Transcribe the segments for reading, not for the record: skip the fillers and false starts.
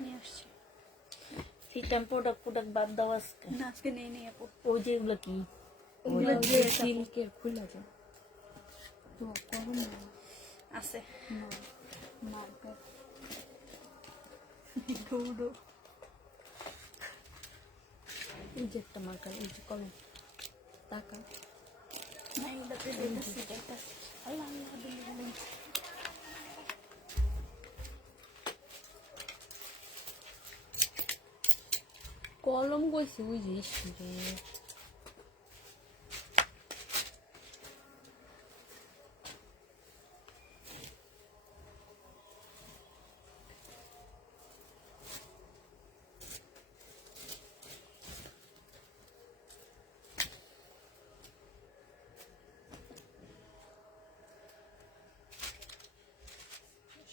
নিয়ে আসছি। System product বাদ দাও আজকে। না আজকে নেই নেই আপু। ওই যে এগুলো কি? ওগুলো যে সিল্কের খুলে যায় তো করুন না আছে না মার্কেট গৌড়ো। এই যে একটা মার্কার এই যে কলম টাকা না এগুলোতে দেখতেছি দেখতেছি। আল্লাহ আল্লাহ দিল্লি কলম কইছি বুঝিস রে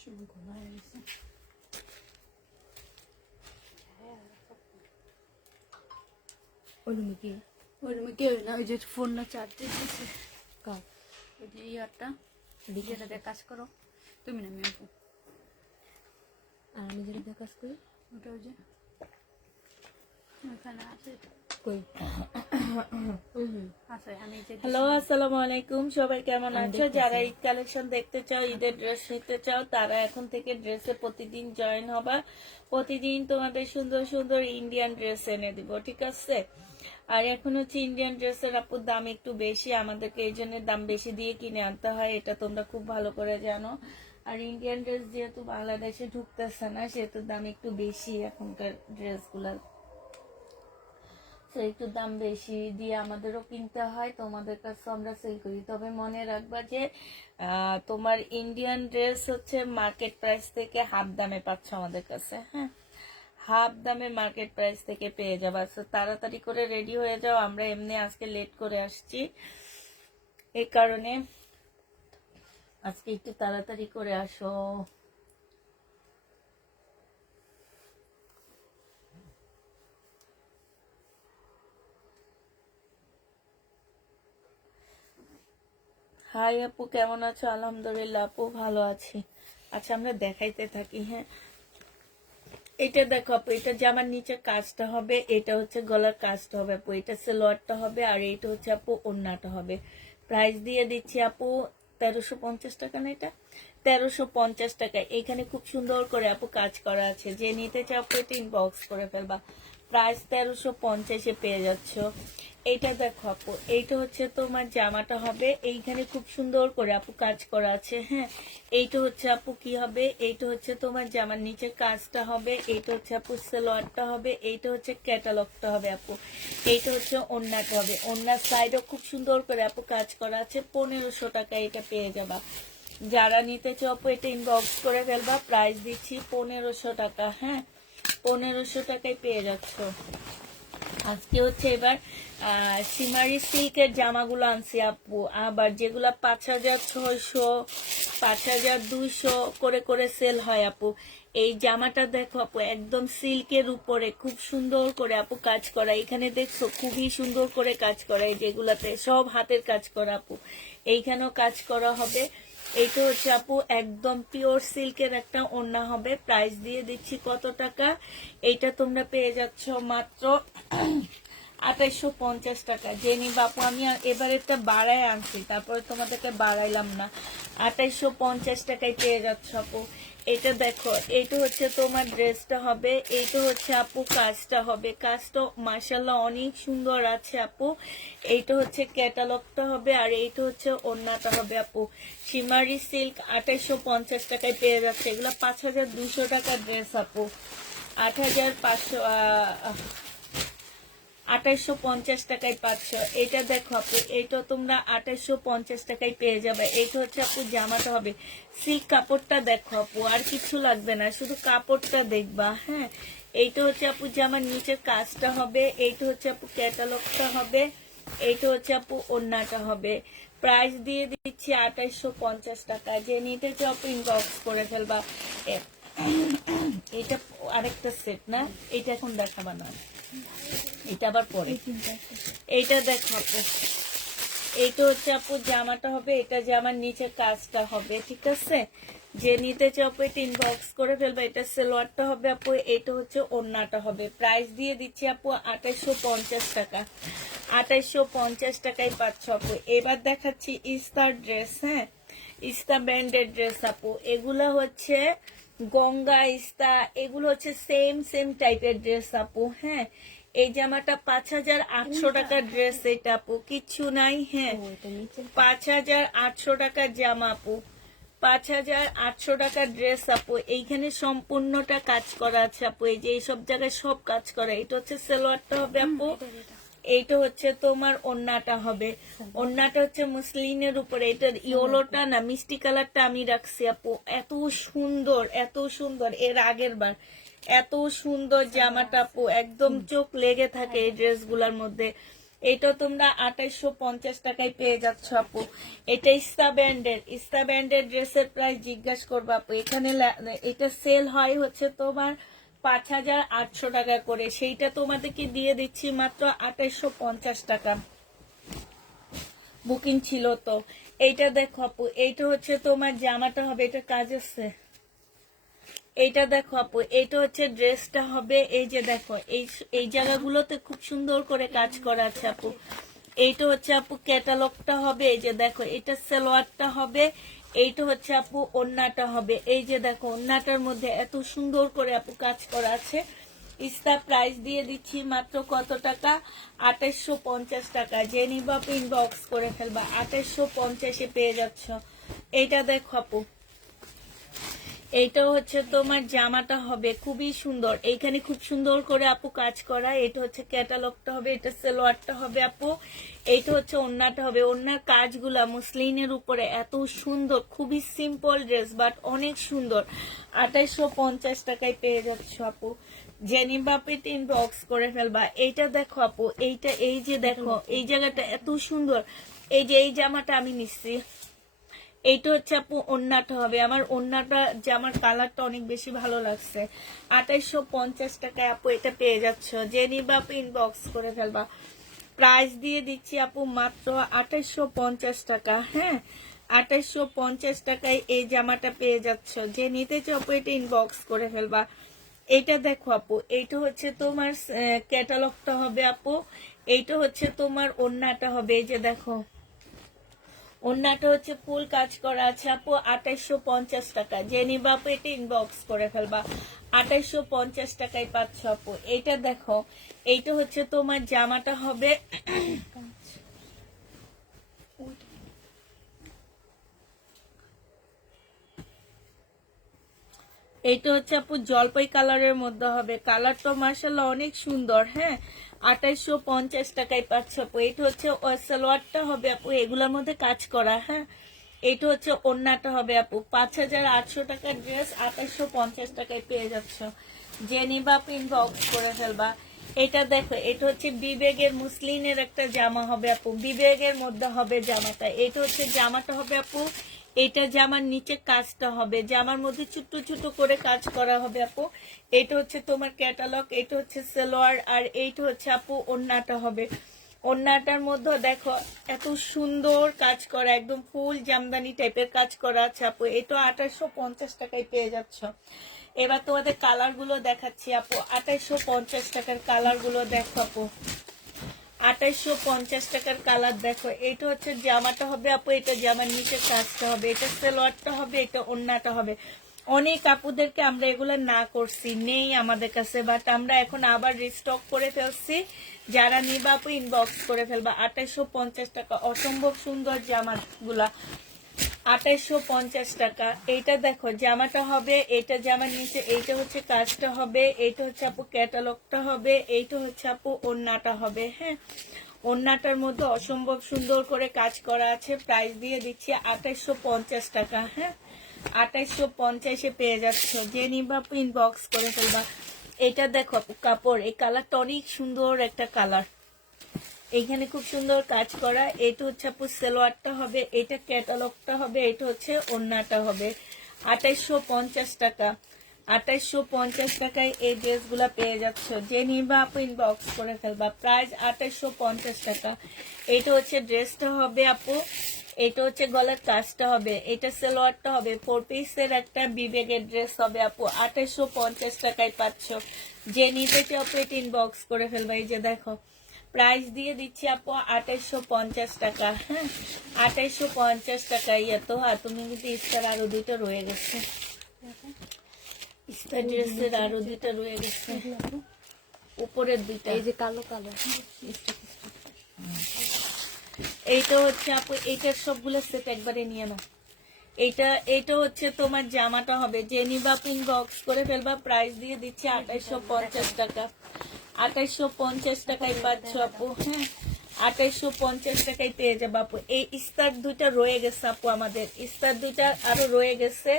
সময় ঘোলা হয়ে গেছে ওই রুমে কি ওই রুমে কেউ না, ওই যে ফোন না চার্জ দিতেছে। কার ওই যে ইয়ারটা যেটা দিয়ে কাজ করো তুমি না আমি আপু। আর আমি যেটা দিয়ে কাজ করি ওটা ওই যে ওখানে আছে কই আছে আমি যে হ্যালো, আসসালামু আলাইকুম। সবাই কেমন আছো? যারা ঈদ কালেকশন দেখতে চাও, ঈদের ড্রেস নিতে চাও, তারা এখন থেকে ড্রেসে প্রতিদিন জয়েন হবা। প্রতিদিন তোমাদের সুন্দর সুন্দর ইন্ডিয়ান ড্রেস এনে দিব, ঠিক আছে? আর এখন হচ্ছে ইন্ডিয়ান ড্রেসের আপুর দাম একটু বেশি, আমাদেরকে এই জন্য দাম বেশি দিয়ে কিনে আনতে হয়, এটা তোমরা খুব ভালো করে জানো। আর ইন্ডিয়ান ড্রেস যেহেতু বাংলাদেশে ঢুকতেছে না, সেহেতু দাম একটু বেশি এখনকার ড্রেসগুলোর। তো একটু দাম বেশি দিয়ে আমাদেরও কিনতে হয়, তোমাদের কাছে আমরা সেল করি। তবে মনে রাখবা যে তোমার ইন্ডিয়ান ড্রেস হচ্ছে মার্কেট প্রাইস থেকে হাফ দামে পাচ্ছ আমাদের কাছে। হ্যাঁ, হাফ দামে মার্কেট প্রাইস থেকে পেয়ে যাবা। তো তাড়াতাড়ি করে রেডি হয়ে যাও, আমরা এমনি আজকে লেট করে আসছি, এই কারণে আজকে একটু তাড়াতাড়ি করে আসো। হাই আপু, কেমন আছো? আলহামদুলিল্লাহ আপু, ভালো আছি। আচ্ছা, আমরা দেখাইতে থাকি। হ্যাঁ, এটা দেখো আপু, এটা জামার নিচে কাজটা হবে, এটা হচ্ছে গলার কাজটা হবে আপু, এটা সালোয়ারটা হবে, আর এইটা হচ্ছে আপু ওড়নাটা হবে। প্রাইস দিয়ে দিচ্ছি আপু 1350 টাকা। না, এটা 1350 টাকা। এখানে খুব সুন্দর করে আপু কাজ করা আছে, যে নিতে চাও আপু এটা ইনবক্স করে ফেলবা। প্রাইস 1350-এ পেয়ে যাচ্ছ। এইটা দেখো আপু, এইটা হচ্ছে তোমার জামাটা হবে, এইখানে খুব সুন্দর করে আপু কাজ করা আছে। হ্যাঁ, এইটা হচ্ছে আপু কি হবে, এইটা হচ্ছে তোমার জামার নিচের কাজটা হবে, এইটা হচ্ছে আপু সালোয়ারটা হবে, এইটা হচ্ছে ক্যাটালগটা হবে আপু, এইটা হচ্ছে ওড়নাটা হবে। ওড়নার সাইডও খুব সুন্দর করে আপু কাজ করা আছে। 1500 টাকা এটা পেয়ে যাবা। যারা নিতে চাও আপু এটা ইনবক্স করে ফেলবা। প্রাইস দিচ্ছি 1500 টাকা। হ্যাঁ, 1500 টাকায় পেয়ে যাচ্ছ। আজকে হচ্ছে এবার সিমারি সিল্কের জামাগুলো আনছি আপু, আবার যেগুলা 5600 5200 করে করে সেল হয় আপু। এই জামাটা দেখো আপু, একদম সিল্কের উপরে খুব সুন্দর করে আপু কাজ করা। এখানে দেখছো খুবই সুন্দর করে কাজ করা, এই যেগুলাতে সব হাতের কাজ করা আপু, এইখানেও কাজ করা হবে। এইটা হচ্ছে আপু একদম পিওর সিল্কের একটা ওড়না হবে। প্রাইস দিয়ে দিচ্ছি কত টাকা, এইটা তোমরা পেয়ে যাচ্ছ মাত্র 2850 টাকা। জেনি বাপু, আমি এবারে একটা বাড়ায় আনছি, তারপরে তোমাদেরকে বাড়াইলাম না। 2850 টাকায় পেয়ে যাচ্ছ আপু। এটা দেখো, এইটা হচ্ছে তোমার ড্রেসটা হবে, এইটা হচ্ছে আপু কাজটা হবে। কাজটা মাশাআল্লাহ অনেক সুন্দর আছে আপু। এইটা হচ্ছে ক্যাটালগটা হবে, আর এইটা হচ্ছে ওড়নাটা হবে আপু। শিমারি সিল্ক 2850 টাকায় পেয়ে যাচ্ছে। এগুলো 5200 টাকার ড্রেস আপু। 2850 টাকায় পাচ্ছ। এটা দেখো আপু, এইটা তোমরা 2850 টাকায় পেয়ে যাবে। এইটা হচ্ছে আপু জামাটা হবে। সিল্ক কাপড়টা দেখো আপু, আর কিছু লাগবে না, শুধু কাপড়টা দেখবা। হ্যাঁ, এইটা হচ্ছে আপু জামার নিচের কাজটা হবে, এইটা হচ্ছে আপু ক্যাটালগটা হবে, এইটা হচ্ছে আপু ওড়নাটা হবে। প্রাইস দিয়ে দিচ্ছি 2850 টাকা। যে নিতে চাও আপু ইনবক্স করে ফেলবা। এটা আরেকটা সেট না, এটা এখন দেখাবা না, এটা আবার পরে। এইটা দেখো আপু, এইটা হচ্ছে আপু জামাটা হবে, এটা জামার নিচে কাজটা হবে, ঠিক আছে। যে নিতে চাও আপু এটা ইনবক্স করে ফেলবে। এটা সালোয়ারটা হবে আপু, এটা হচ্ছে ওড়নাটা হবে। প্রাইস দিয়ে দিচ্ছি আপু 2850 টাকা। 2850 টাকায় পাচ্ছ আপু। এবার দেখাচ্ছি ইস্তার ড্রেস, হ্যাঁ, ইস্তা ব্র্যান্ডের ড্রেস আপু। এগুলো হচ্ছে গঙ্গা ইস্তা, এগুলো হচ্ছে সেম টাইপের ড্রেস আপু, হ্যাঁ। এই জামাটা 5800 টাকার ড্রেস, এটা আপু কিচ্ছু নাই, হ্যাঁ। ও এটা নিচে 5800 টাকার জামা আপু, 5800 টাকার ড্রেস আপু। এইখানে সম্পূর্ণটা কাজ করা আছে আপু, এই যে এইসব জায়গায় সব কাজ করা। এটা হচ্ছে সালোয়ারটা হবে আপু, এইটা হচ্ছে তোমার ওড়নাটা হবে। ওড়নাটা হচ্ছে মুসলিনের উপরে, এটার ইয়েলোটা না মিষ্টি কালারটা আমি রাখছি আপু। এত সুন্দর এর আগের বার এত সুন্দর জামাটা আপু, একদম চোখ লেগে থাকে এই ড্রেসগুলোর মধ্যে। এটা তোমরা 2850 টাকায় পেয়ে যাচ্ছ আপু। এটা ইস্তা ব্র্যান্ডের ড্রেসের প্রাইস জিজ্ঞাসা করবো আপু। এখানে এটা সেল হয় হচ্ছে তোমার 5800 টাকা করে, সেইটা তোমাদেরকে দিয়ে দিচ্ছি মাত্র 2850 টাকা। বুকিং ছিল তো। এইটা দেখো আপু, এইটা হচ্ছে তোমার জামাটা হবে, এটা কাজ আছে। এইটা দেখো আপু, এইটা হচ্ছে ড্রেসটা হবে। এই যে দেখো এই জায়গাগুলোতে খুব সুন্দর করে কাজ করা আছে আপু। এইটা হচ্ছে আপু ক্যাটালগটা হবে। এই যে দেখো এটা সালোয়ারটা হবে, এইটা হচ্ছে আপু ওড়নাটা হবে। এই যে দেখো ওড়নাটার মধ্যে এত সুন্দর করে আপু কাজ করা আছে। ইস্তা প্রাইস দিয়ে দিচ্ছি মাত্র কত টাকা? 2850 টাকা। যে নিবা ইনবক্স করে ফেলবা, 2850-এ পেয়ে যাচ্ছ। এইটা দেখো আপু, এইটা হচ্ছে তোমার জামাটা হবে, খুবই সুন্দর। এইখানে খুব সুন্দর করে আপু কাজ করা। এটা হচ্ছে ক্যাটালগটা হবে, এটা সালোয়ারটা হবে আপু, এইটা হচ্ছে ওড়নাটা হবে। ওড়নার কাজগুলা মুসলিনের উপরে এত সুন্দর, খুবই সিম্পল ড্রেস বাট অনেক সুন্দর। 2850 টাকায় পেয়ে যাচ্ছ আপু। জেনিবা পেট ইনবক্স করে ফেলবা। এইটা দেখো আপু, এইটা এই যে দেখো এই জায়গাটা এত সুন্দর। এই যে এই জামাটা আমি নিচ্ছি, এইটা হচ্ছে আপু ওড়নাটা হবে। আমার ওড়নাটা জামার কালারটা অনেক বেশি ভালো লাগছে। 2850 টাকায় আপু এটা পেয়ে যাচ্ছ। যে নিবা আপু ইনবক্স করে ফেলবা। প্রাইস দিয়ে দিচ্ছি আপু মাত্র 2850 টাকা, হ্যাঁ। 2850 টাকায় এই জামাটা পেয়ে যাচ্ছ। যে নিতে চাও আপু এটা ইনবক্স করে ফেলবা। এইটা দেখো আপু, এইটা হচ্ছে তোমার ক্যাটালগটা হবে আপু, এইটা হচ্ছে তোমার ওড়নাটা হবে। এই যে দেখো ওড়নাটা হচ্ছে ফুল কাজ করা আছে আপু। 2850 টাকা। যে নিবা আপু এটা ইনবক্স করে ফেলবা। 2850 টাকায় পাচ্ছ আপু। এইটা দেখো, এইটা হচ্ছে তোমার জামাটা হবে। এইটা হচ্ছে আপু জলপাই কালারের মধ্যে হবে। কালারটা মার্শাল্লাহ অনেক সুন্দর, হ্যাঁ। 2850 টাকায় পাচ্ছ আপু। এটা হচ্ছে সালোয়ারটা হবে আপু, এগুলোর মধ্যে কাজ করা, হ্যাঁ। এটা হচ্ছে ওড়নাটা হবে আপু। 5800 টাকার ড্রেস 2850 টাকায় পেয়ে যাচ্ছ। যে নিবা আপু ইনবক্স করে ফেলবা। এটা দেখো, এটা হচ্ছে বিবেগের মুসলিনের একটা জামা হবে আপু, বিবেগের মধ্যে হবে জামাটা। এটা হচ্ছে জামাটা হবে আপু, এটা জামার নিচে কাজটা হবে, জামার মধ্যে ছোট্ট ছোট করে কাজ করা হবে আপু। এটা হচ্ছে তোমার ক্যাটালগ, এটা হচ্ছে সালোয়ার, আর এইটা হচ্ছে আপু ওড়নাটা হবে। ওড়নাটার মধ্যে দেখো এত সুন্দর কাজ করা, একদম ফুল জামদানি টাইপের কাজ করা আছে আপু। এটা 2850 টাকায় পেয়ে যাচ্ছ। এবার তোমাদের কালার গুলো দেখাচ্ছি আপু। 2850 টাকার কালার গুলো দেখো আপু। 2850 টাকার কালার দেখো। এটা হচ্ছে জামাটা হবে আপু, এটা জামার নিচে কাজটা হবে, এটা সালোয়ারটা হবে, এটা ওড়নাটা হবে। অনেক আপুদেরকে আমরা এগুলো না করছি, নেই আমাদের কাছে, বাট আমরা এখন আবার রিস্টক করে ফেলছি। যারা নিবা আপু ইনবক্স করে ফেলবা। 2850 টাকা, অসম্ভব সুন্দর জামাগুলা। 2850 টাকা। এইটা দেখো জামাটা হবে, এটা জামার নিচে এইটা হচ্ছে কাজটা হবে, এইটা হচ্ছে আপু ক্যাটালগটা হবে, এইটা হচ্ছে আপু ওড়নাটা হবে, হ্যাঁ। ওড়নাটার মধ্যে অসম্ভব সুন্দর করে কাজ করা আছে। প্রাইস দিয়ে দিচ্ছি 2850 টাকা, হ্যাঁ। 2850-এ পেয়ে যাচ্ছ। যে নিবা আপু ইনবক্স করে ফেলবা। এটা দেখো আপু কাপড়, এই কালারটা অনেক সুন্দর একটা কালার, এইখানে খুব সুন্দর কাজ করা। এটা হচ্ছে আপু সালোয়ারটা হবে, এটা ক্যাটালগটা হবে, এটা হচ্ছে ওড়নাটা হবে। 2850 টাকা। 2850 টাকায় এই ড্রেসগুলো পেয়ে যাচ্ছ। যে নিবা আপু ইনবক্স করে ফেলবা। প্রাইস 2850 টাকা। এটা হচ্ছে ড্রেসটা হবে আপু, এটা হচ্ছে গলার কাজটা হবে, এটা সালোয়ারটা হবে, 4 পিসের একটা বিবেকের ড্রেস হবে আপু। 2850 টাকায় পাচ্ছ। যে নিতে চাও পেট ইনবক্স করে ফেলবা। এই যে দেখো প্রাইস দিয়ে দিচ্ছি আপু 2850 টাকা। হ্যাঁ 2850 টাকা। এত তুমি কিন্তু ইস্তার আরো দুটো রয়ে গেছে, ইস্তার ড্রেসের আরো দুটো রয়ে গেছে, উপরের দুইটা। এই যে কালো কালো এইটা হচ্ছে আপু, এইটার সবগুলো সেট একবারে নিয়ে নাও। এইটা হচ্ছে তোমার জামাটা হবে। যে নিবা ইনবক্স করে ফেলবা। প্রাইস দিয়ে দিচ্ছি 2850 টাকা। 2850 টাকায় পাচ্ছ আপু। হ্যাঁ 2850 টাকায় পেয়ে যাবো আপু। এই ইস্তার দুইটা রয়ে গেছে আপু, আমাদের ইস্তার দুইটা আরো রয়ে গেছে।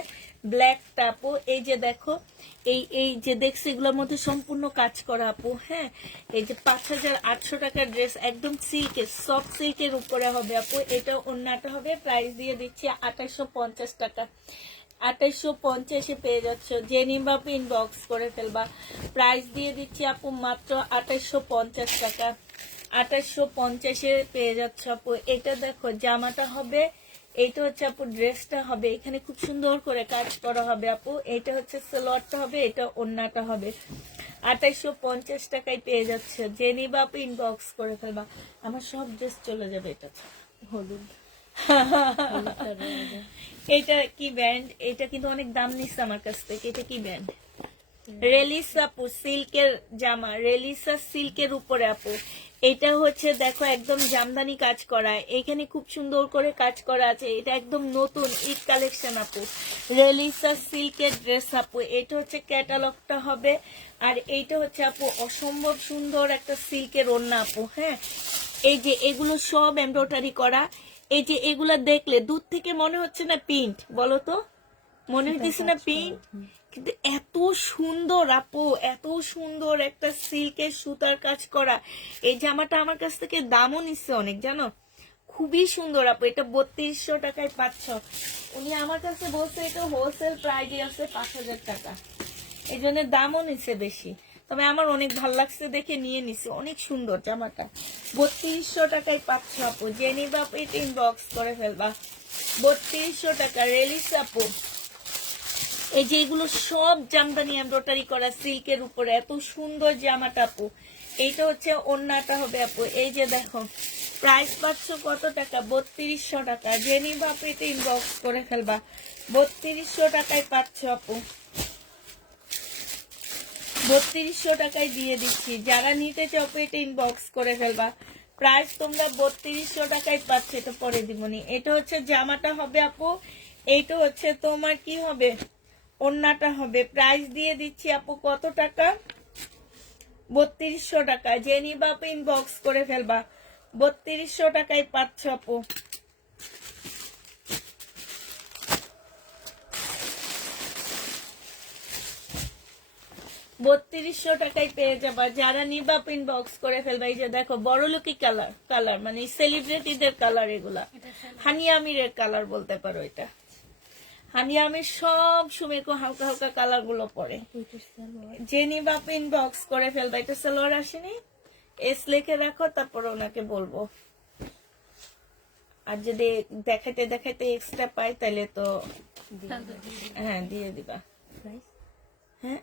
ব্ল্যাকটা আপু, এই যে দেখো এই যে দেখছি এগুলোর মধ্যে সম্পূর্ণ কাজ করা আপু। হ্যাঁ এই যে 5800 টাকার ড্রেস, একদম সিল্কের, সফট সিল্কের উপরে হবে আপু। এটা ওন্নাটা হবে। প্রাইস দিয়ে দিচ্ছি 2850 টাকা। 2850 পেয়ে যাচ্ছ। যে নিবা ইনবক্স করে ফেলবা। প্রাইস দিয়ে দিচ্ছি আপু মাত্র 2850 টাকা। 2850 পেয়ে যাচ্ছ আপু। এটা দেখো জামাটা হবে, এইটা হচ্ছে আপু ড্রেসটা হবে। এখানে খুব সুন্দর করে কাজ করা হবে আপু। এটা হচ্ছে সালোয়ারটা হবে, এটা ওন্নাটা হবে। 2850 টাকায় পেয়ে যাচ্ছে। যে নিবা আপু ইনবক্স করে ফেলবা। আমার সব ড্রেস চলে যাবে এটা। হলুদ এটা কি ব্র্যান্ড? এটা কিন্তু অনেক দাম নিচ্ছে আমার কাছ থেকে। এটা কি ব্র্যান্ড? রেলিসা আপু, সিল্কের জামা, রেলিসা সিল্কের উপরে আপু। এটা হচ্ছে দেখো একদম জামদানি কাজ করা, এখানে খুব সুন্দর করে কাজ করা আছে। এটা একদম নতুন ঈদ কালেকশন আপু। রেলিসা সিল্কের ড্রেস আপু। এটা হচ্ছে ক্যাটালগটা হবে। আর এইটা হচ্ছে আপু অসম্ভব সুন্দর একটা সিল্কের ওড়না আপু। হ্যাঁ এই যে এগুলো সব এমব্রয়ডারি করা। এই যে এগুলা দেখলে দূর থেকে মনে হচ্ছে না প্রিন্ট, বলো তো মনে হচ্ছে না প্রিন্ট, কিন্তু এত সুন্দর আপু, এত সুন্দর একটা সিল্কের সুতার কাজ করা। এই জামাটা আমার কাছ থেকে দামও নিচ্ছে অনেক, জানো, খুবই সুন্দর আপু। এটা 3200 টাকায় পাচ্ছ। উনি আমার কাছে বলছে এটা হোলসেল প্রাইস আছে 5000 টাকা, এই জন্য দামও নিচ্ছে বেশি। তবে আমার অনেক ভালো লাগছে দেখে নিয়ে নিছি। অনেক সুন্দর জামাটা। 3200 টাকায় পাচ্ছ আপু। যে নিবা আপু এটা ইনবক্স করে ফেলবা। 3200 টাকা। রেলিস আপু, এই যে এগুলো সব জামদানি এমব্রয়ডারি করা সিল্কের উপরে, এত সুন্দর জামাটা আপু। এইটা হচ্ছে ওন্নাটা হবে আপু। এই যে দেখো প্রাইস পাচ্ছ কত টাকা? 3200 টাকা। যে নিবা আপু এটা ইনবক্স করে ফেলবা। 3200 টাকায় পাচ্ছ আপু। 3200 টাকায় দিয়ে দিচ্ছি। যারা নিতে চাও এটা ইনবক্স করে ফেলবা। প্রাইস তোমরা 3200 টাকায় পাচ্ছ। এটা পরে দিবনি। এটা হচ্ছে জামাটা হবে আপু। এইটা হচ্ছে তোমার কি হবে, ওন্নাটা হবে। প্রাইস দিয়ে দিচ্ছি আপু কত টাকা? 3200 টাকা। যে নিবা আপু ইনবক্স করে ফেলবা। 3200 টাকায় পাচ্ছ আপু। 3200 টাকায় পেয়ে যাবা। যারা নিবা ইনবক্স করে ফেলবা। এই যে দেখো বড়লোকি কালার মানে সেলিব্রিটিদের কালার, এগুলা হানি আমিরের কালার বলতে পারো। এটা হানি আমির সব সময় হালকা হালকা কালার গুলো পরে। যে নিবা ইনবক্স করে ফেলবা। এটা সালোয়ার আসেনি, এস লিখে রাখো, তারপর ওনাকে বলবো। আর যদি দেখাইতে দেখাইতে এক্সট্রা পাই তাহলে তো হ্যাঁ দিয়ে দিবা। হ্যাঁ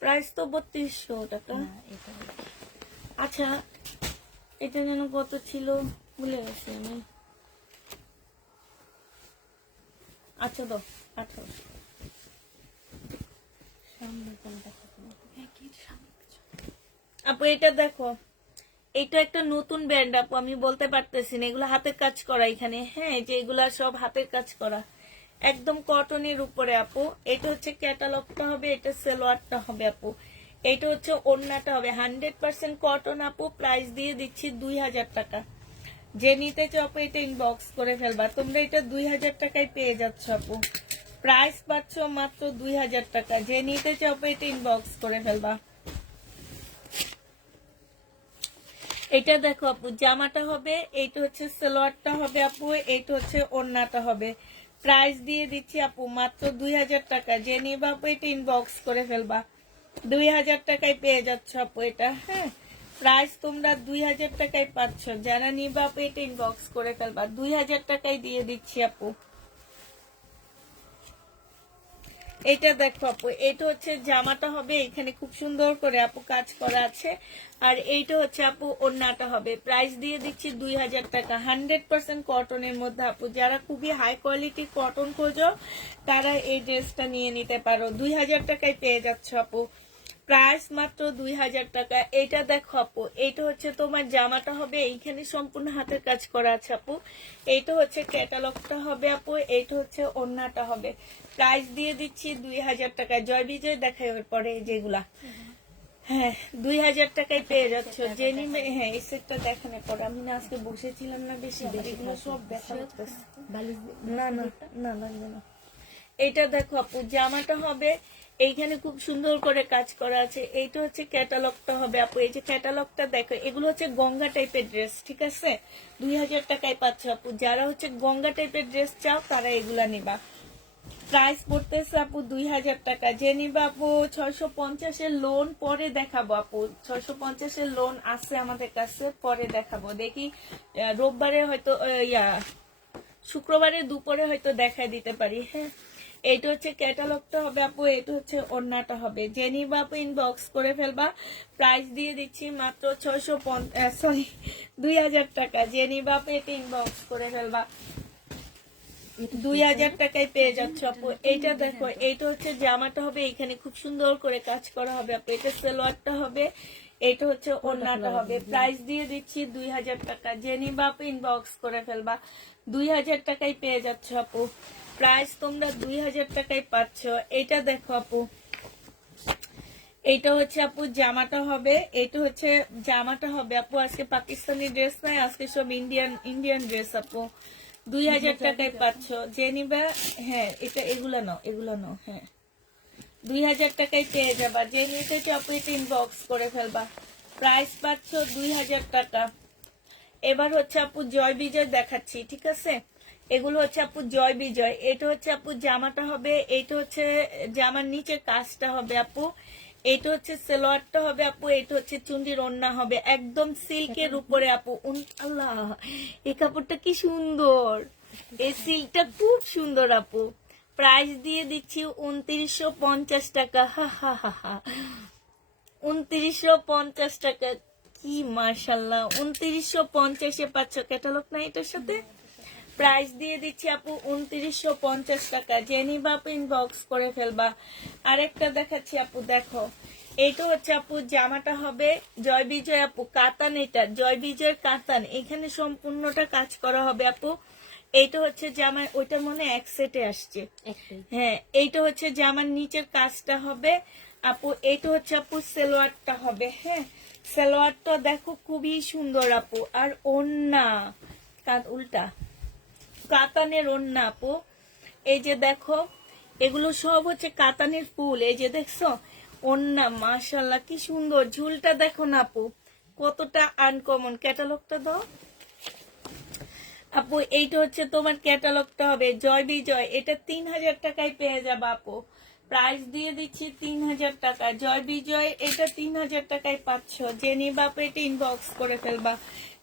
প্রাইস তো 3200 টাকা। আচ্ছা এটা যেন কত ছিল ভুলে গেছি আমি। আচ্ছা দাও 1800। আপু এটা দেখো, এটা একটা নতুন ব্র্যান্ড আপু, আমি বলতে পারতেছি না। এগুলো হাতের কাজ করা এখানে। হ্যাঁ যে এগুলা সব হাতের কাজ করা, একদম কটনের উপরে আপু। এটা হচ্ছে ক্যাটালগটা হবে, এটা সালোয়ারটা হবে আপু। এটা হচ্ছে ওড়নাটা হবে 100% কটন আপু। প্রাইস দিয়ে দিচ্ছি 2000 টাকা। যে নিতে চাও আপু এটা ইনবক্স করে ফেলবা। তোমরা এটা 2000 টাকায় পেয়ে যাচ্ছ আপু। প্রাইস পাচ্ছ মাত্র 2000 টাকা। যে নিতে চাও আপু এটা ইনবক্স করে ফেলবা। এটা দেখো আপু জামাটা হবে, এইটা হচ্ছে সালোয়ারটা হবে আপু, এইটা হচ্ছে ওড়নাটা হবে। প্রাইস দিয়ে দিচ্ছি আপু মাত্র 2000 টাকা, যে নিবা আপু এটা ইনবক্স করে ফেলবা। 2000 টাকায় পেয়ে যাচ্ছ আপু এটা। হ্যাঁ, প্রাইস তোমরা 2000 টাকায় পাচ্ছ, যারা নিবা আপু এটা ইনবক্স করে ফেলবা। 2000 টাকায় দিয়ে দিচ্ছি আপু। এটা দেখো আপু, এটা হচ্ছে জামাটা হবে, এখানে খুব সুন্দর করে আপু কাজ করা আছে। আর এইটা হচ্ছে আপু ওড়নাটা হবে। প্রাইস দিয়ে দিচ্ছি 2000 টাকা, 100% কটনের মধ্যে আপু। যারা খুবই হাই কোয়ালিটির কটন খোঁজো তারা এই ড্রেসটা নিয়ে নিতে পারো। 2000 টাকায় পেয়ে যাচ্ছ আপু, প্রাইস মাত্র 2000 টাকা। এটা দেখো আপু, এটা হচ্ছে তোমার জামাটা হবে, এইখানে সম্পূর্ণ হাতের কাজ করা আছে আপু। এইটা হচ্ছে ক্যাটালগটা হবে আপু, এইটা হচ্ছে ওড়নাটা হবে। প্রাইস দিয়ে দিচ্ছি 2000 টাকায়। জয় বিজয় দেখাই ওর পরে যেগুলা। হ্যাঁ, 2000 টাকায় পেয়ে যাচ্ছ। যে নিবে, হ্যাঁ এই সেটটা দেখানোর পর আমি না আজকে বসেছিলাম না বেশি, এগুলো সব দেখা যাচ্ছে। বালিশ না না না লাগবে না। এটা দেখো আপু, জামাটা হবে, এইখানে খুব সুন্দর করে কাজ করা আছে। এইটা হচ্ছে ক্যাটালগটা হবে আপু। এই যে ক্যাটালগটা দেখো, এগুলো হচ্ছে গঙ্গা টাইপের ড্রেস, ঠিক আছে? 2000 টাকায় পাচ্ছ আপু। যারা হচ্ছে গঙ্গা টাইপের ড্রেস চাও তারা এগুলা নিবা। প্রাইস পড়তেছে আপু 2000 টাকা। যে নিবা আপু 650 লোন পরে দেখাবো আপু। 650 লোন আছে আমাদের কাছে, পরে দেখাবো। দেখি রোববারে হয়তো শুক্রবারে দুপুরে হয়তো দেখাই দিতে পারি। হ্যাঁ, এইটা হচ্ছে ক্যাটালগটা হবে আপু, এটা হচ্ছে ওড়নাটা হবে। যে নিবা আপু ইনবক্স করে ফেলবা। প্রাইস দিয়ে দিচ্ছি মাত্র 2000 টাকা। যে নিবা আপু এটা ইনবক্স করে ফেলবা। 2000 টাকায় পেয়ে যাচ্ছ আপু। এইটা দেখো, এইটা হচ্ছে জামাটা হবে, এখানে খুব সুন্দর করে কাজ করা হবে আপু। এটা সালোয়ারটা হবে, এটা হচ্ছে ওড়নাটা হবে। প্রাইস দিয়ে দিচ্ছি 2000 টাকা। যে নিবা আপু ইনবক্স করে ফেলবা। 2000 টাকায় পেয়ে যাচ্ছ আপু। প্রাইস তোমরা 2000 টাকায় পাচ্ছ। এটা দেখো আপু, এইটা হচ্ছে আপু জামাটা হবে, এটা হচ্ছে জামাটা হবে আপু। আজকে পাকিস্তানি ড্রেস নাই, আজকে সব ইন্ডিয়ান ড্রেস আপু। 2000 টাকায় পাচ্ছ। যে নিবা, হ্যাঁ এটা এগুলা নাও। হ্যাঁ, 2000 টাকায় পেয়ে যাবা। যে নিতে চাও আপু এটা ইনবক্স করে ফেলবা। প্রাইস পাচ্ছ 2000 টাকা। এবার হচ্ছে আপু জয় বিজয় দেখাচ্ছি, ঠিক আছে? এগুলো হচ্ছে আপু জয় বিজয়। এটা হচ্ছে আপু জামাটা হবে, এটা হচ্ছে জামার নিচে কাজটা হবে আপু। এটা হচ্ছে সালোয়ারটা হবে আপু, এটা হচ্ছে চুন্ডির ওড়না হবে, একদম সিল্কের উপরে আপু। আল্লাহ, এই কাপড়টা কি সুন্দর, এই সিল্কটা খুব সুন্দর আপু। প্রাইস দিয়ে দিচ্ছি 2950 টাকা। হা হা হা হা, 2950 টাকা। কি মাশাল্লাহ, 2950-এ পাচ্ছ। ক্যাটালগ না এটার সাথে? প্রাইস দিয়ে দিচ্ছি আপু 2950 টাকা। যে নিবা আপু ইনবক্স করে ফেলবা। আরেকটা দেখাচ্ছি আপু, দেখো এইটা হচ্ছে আপু জামাটা হবে জয় বিজয় আপু, কাতান। এটা জয় বিজয়ের কাতান, এখানে সম্পূর্ণটা কাজ করা হবে আপু। এইটা হচ্ছে জামার, ওইটা মনে এক সেটে আসছে। হ্যাঁ, এইটা হচ্ছে জামার নিচের কাজটা হবে আপু। এইটা হচ্ছে আপু সালোয়ারটা হবে। হ্যাঁ, সালোয়ারটা দেখো খুবই সুন্দর আপু। আর ওড়না উল্টা কাতানের ওড়না আপু। এই যে দেখো, এগুলো সব হচ্ছে কাতানের ফুল। এই যে দেখছো ওড়না, মাশাল্লাহ কি সুন্দর। ঝুলটা দেখো না আপু, কতটা আনকমন। ক্যাটালগটা দাও আপু। এইটা হচ্ছে তোমার ক্যাটালগটা হবে জয় বিজয়। এটা 3000 টাকায় পেয়ে যাবা আপু। প্রাইস দিয়ে দিচ্ছি 3000 টাকা। জয় বিজয় এটা 3000 টাকায় পাচ্ছ। যে নিবা আপু এটা ইনবক্স করে ফেলবা।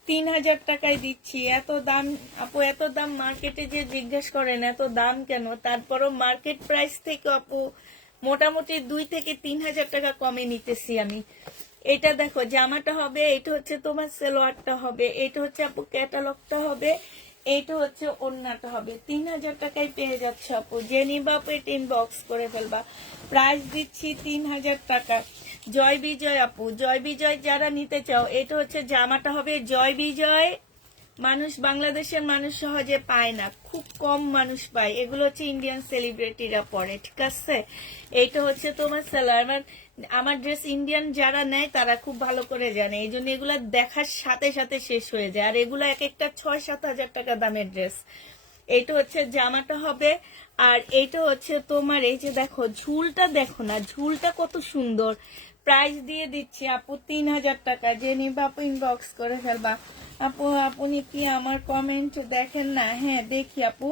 3000 টাকায় দিচ্ছি। এত দাম আপু, এত দাম। মার্কেটে যে জিজ্ঞেস করেন এত দাম কেন, তারপরও মার্কেট প্রাইস থেকে আপু মোটামুটি 2 থেকে 3000 টাকা কমে নিতেছি আমি। এটা দেখো জামাটা হবে, এটা হচ্ছে তোমার সালোয়ারটা হবে, এটা হচ্ছে আপু ক্যাটালগটা হবে, এইটা হচ্ছে ওড়নাটা হবে। 3000 টাকায় পেয়ে যাচ্ছে আপু। যে নিবা আপু এটা ইনবক্স করে ফেলবা। প্রাইস দিচ্ছি 3000 টাকা। জয় বিজয় আপু, জয় বিজয় যারা নিতে চাও, এটা হচ্ছে জামাটা হবে জয় বিজয়। মানুষ, বাংলাদেশের মানুষ সহজে পায় না, খুব কম মানুষ পায়। এগুলো হচ্ছে ইন্ডিয়ান সেলিব্রিটিরা পরে, ঠিক আছে? এইটা হচ্ছে তোমার সালোয়ার। আমার ড্রেস ইন্ডিয়ান যারা নেয় তারা খুব ভালো করে জানে, এই জন্য এগুলা দেখার সাথে সাথে শেষ হয়ে যায়। আর এগুলো এক একটা 6-7 হাজার টাকা দামের ড্রেস। এইটা হচ্ছে জামাটা হবে। আর এইটা হচ্ছে তোমার, এই যে দেখো ঝুলটা দেখো না, ঝুলটা কত সুন্দর। প্রাইস দিয়ে দিচ্ছি আপু 3000 টাকা। যে নিবা আপু ইনবক্স করে ফেলবা। আপু আপনি কি আমার কমেন্ট দেখেন না? হ্যাঁ দেখি আপু।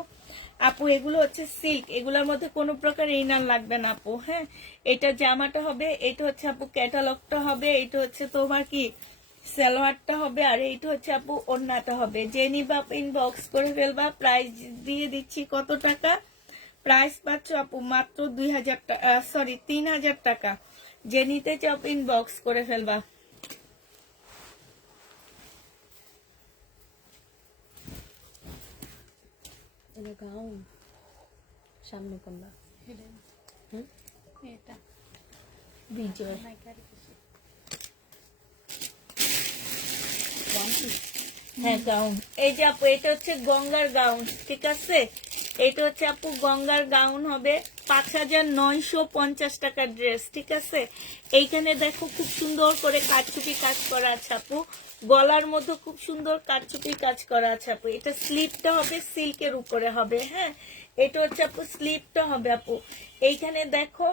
আপু এগুলো হচ্ছে সিল্ক, এগুলোর মধ্যে কোনো প্রকার ইনার লাগবে না আপু। হ্যাঁ, এটা জামাটা হবে, এটা হচ্ছে আপু ক্যাটালগটা হবে, এটা হচ্ছে তোমার কি সালোয়ারটা হবে, আর এইটা হচ্ছে আপু ওড়নাটা হবে। যে নিবা আপু ইনবক্স করে ফেলবা। প্রাইস দিয়ে দিচ্ছি কত টাকা? প্রাইস পাচ্ছ আপু মাত্র 2000 টাকা, সরি 3000 টাকা। যে নিতে চাও ইনবক্স করে ফেলবা। এটা গাউন সামনে কোনটা? হুম এটা বিজয় নাইকারি কিছু। One piece. হ্যাঁ গাউন। এই যে আপু এটা হচ্ছে গঙ্গার গাউন, ঠিক আছে? এটা হচ্ছে আপু গঙ্গার গাউন হবে 5950 টাকার ড্রেস, ঠিক আছে? এইখানে দেখো খুব সুন্দর করে কারচুপি কাজ করা আছে আপু, গলার মধ্যে খুব সুন্দর কারচুপি কাজ করা আছে আপু। এটা স্লিপটা হবে সিল্কের উপরে হবে। হ্যাঁ, এটা হচ্ছে আপু স্লিপটা হবে আপু। এইখানে দেখো,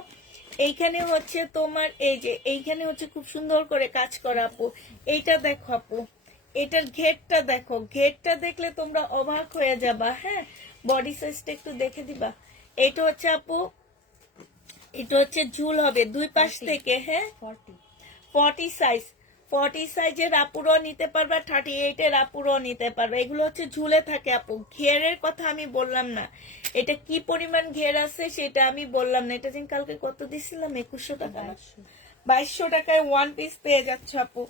এইখানে হচ্ছে তোমার এই যে এইখানে হচ্ছে খুব সুন্দর করে কাজ করা আপু। এইটা দেখো আপু, এটার ঘেরটা দেখো, ঘেরটা দেখলে তোমরা অবাক হয়ে যাবা। হ্যাঁ, বডি সাইজটা একটু দেখে দিবা। এটা হচ্ছে আপু, এটা হচ্ছে ঝুল হবে দুই পাশ থেকে। হ্যাঁ, 40 40 সাইজ, 40 সাইজের আপুরও নিতে পারবা, 38 এর আপুরও নিতে পারবা। এগুলো হচ্ছে ঝুলে থাকে আপু। ঘেরের কথা আমি বললাম না, এটা কি পরিমাণ ঘের আছে সেটা আমি বললাম না। এটা যেন কালকে কত দিছিলাম, 2100 টাকা না? 2200 টাকায় ওয়ান পিস পেয়ে যাচ্ছ আপু।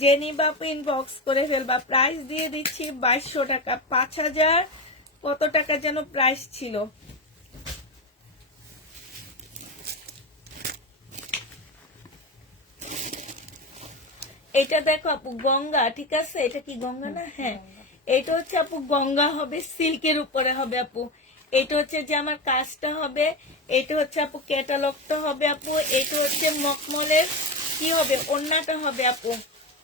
যে নিবা আপু ইনবক্স করে ফেলবা। প্রাইস দিয়ে দিচ্ছি 2200 টাকা। 5000 কত টাকা যেন প্রাইস ছিল। এটা দেখো আপু গঙ্গা, ঠিক আছে? এটা কি গঙ্গা না? হ্যাঁ, এটা হচ্ছে আপু গঙ্গা হবে, সিল্কের উপরে হবে আপু। এটা হচ্ছে যে আমার কাজটা হবে, এটা হচ্ছে আপু ক্যাটালগটা হবে আপু। এটা হচ্ছে মকমলের কি হবে, ওড়নাটা হবে আপু,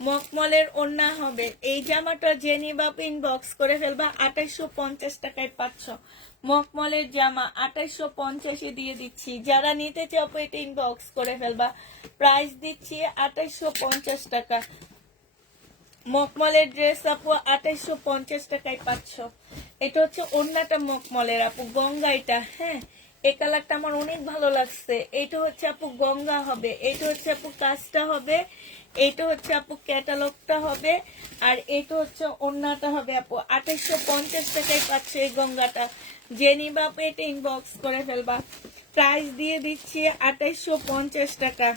মকমলের ওড়না হবে। এই জামাটা যে নিবা আপু ইনবক্স করে ফেলবা। 2850 টাকায় পাচ্ছ মকমলের জামা, 2850 দিয়ে দিচ্ছি। যারা নিতে চাও আপু এটা ইনবক্স করে ফেলবা। প্রাইস দিচ্ছি 2850 টাকা। মকমলের ড্রেস আপু 2850 টাকায় পাচ্ছ। এটা হচ্ছে ওড়নাটা মকমলের আপু, গঙ্গা এটা। হ্যাঁ, এই কালারটা আমার অনেক ভালো লাগছে। এটা হচ্ছে আপু গঙ্গা হবে, এটা হচ্ছে আপু কাজটা হবে, এটা হচ্ছে আপু ক্যাটালগটা হবে, আর এটা হচ্ছে ওড়নাটা হবে আপু। 2850 টাকায় পাচ্ছে এই গঙ্গাটা। যে নিবা আপু এটা ইনবক্স করে ফেলবা। প্রাইস দিয়ে দিচ্ছি 2850 টাকা।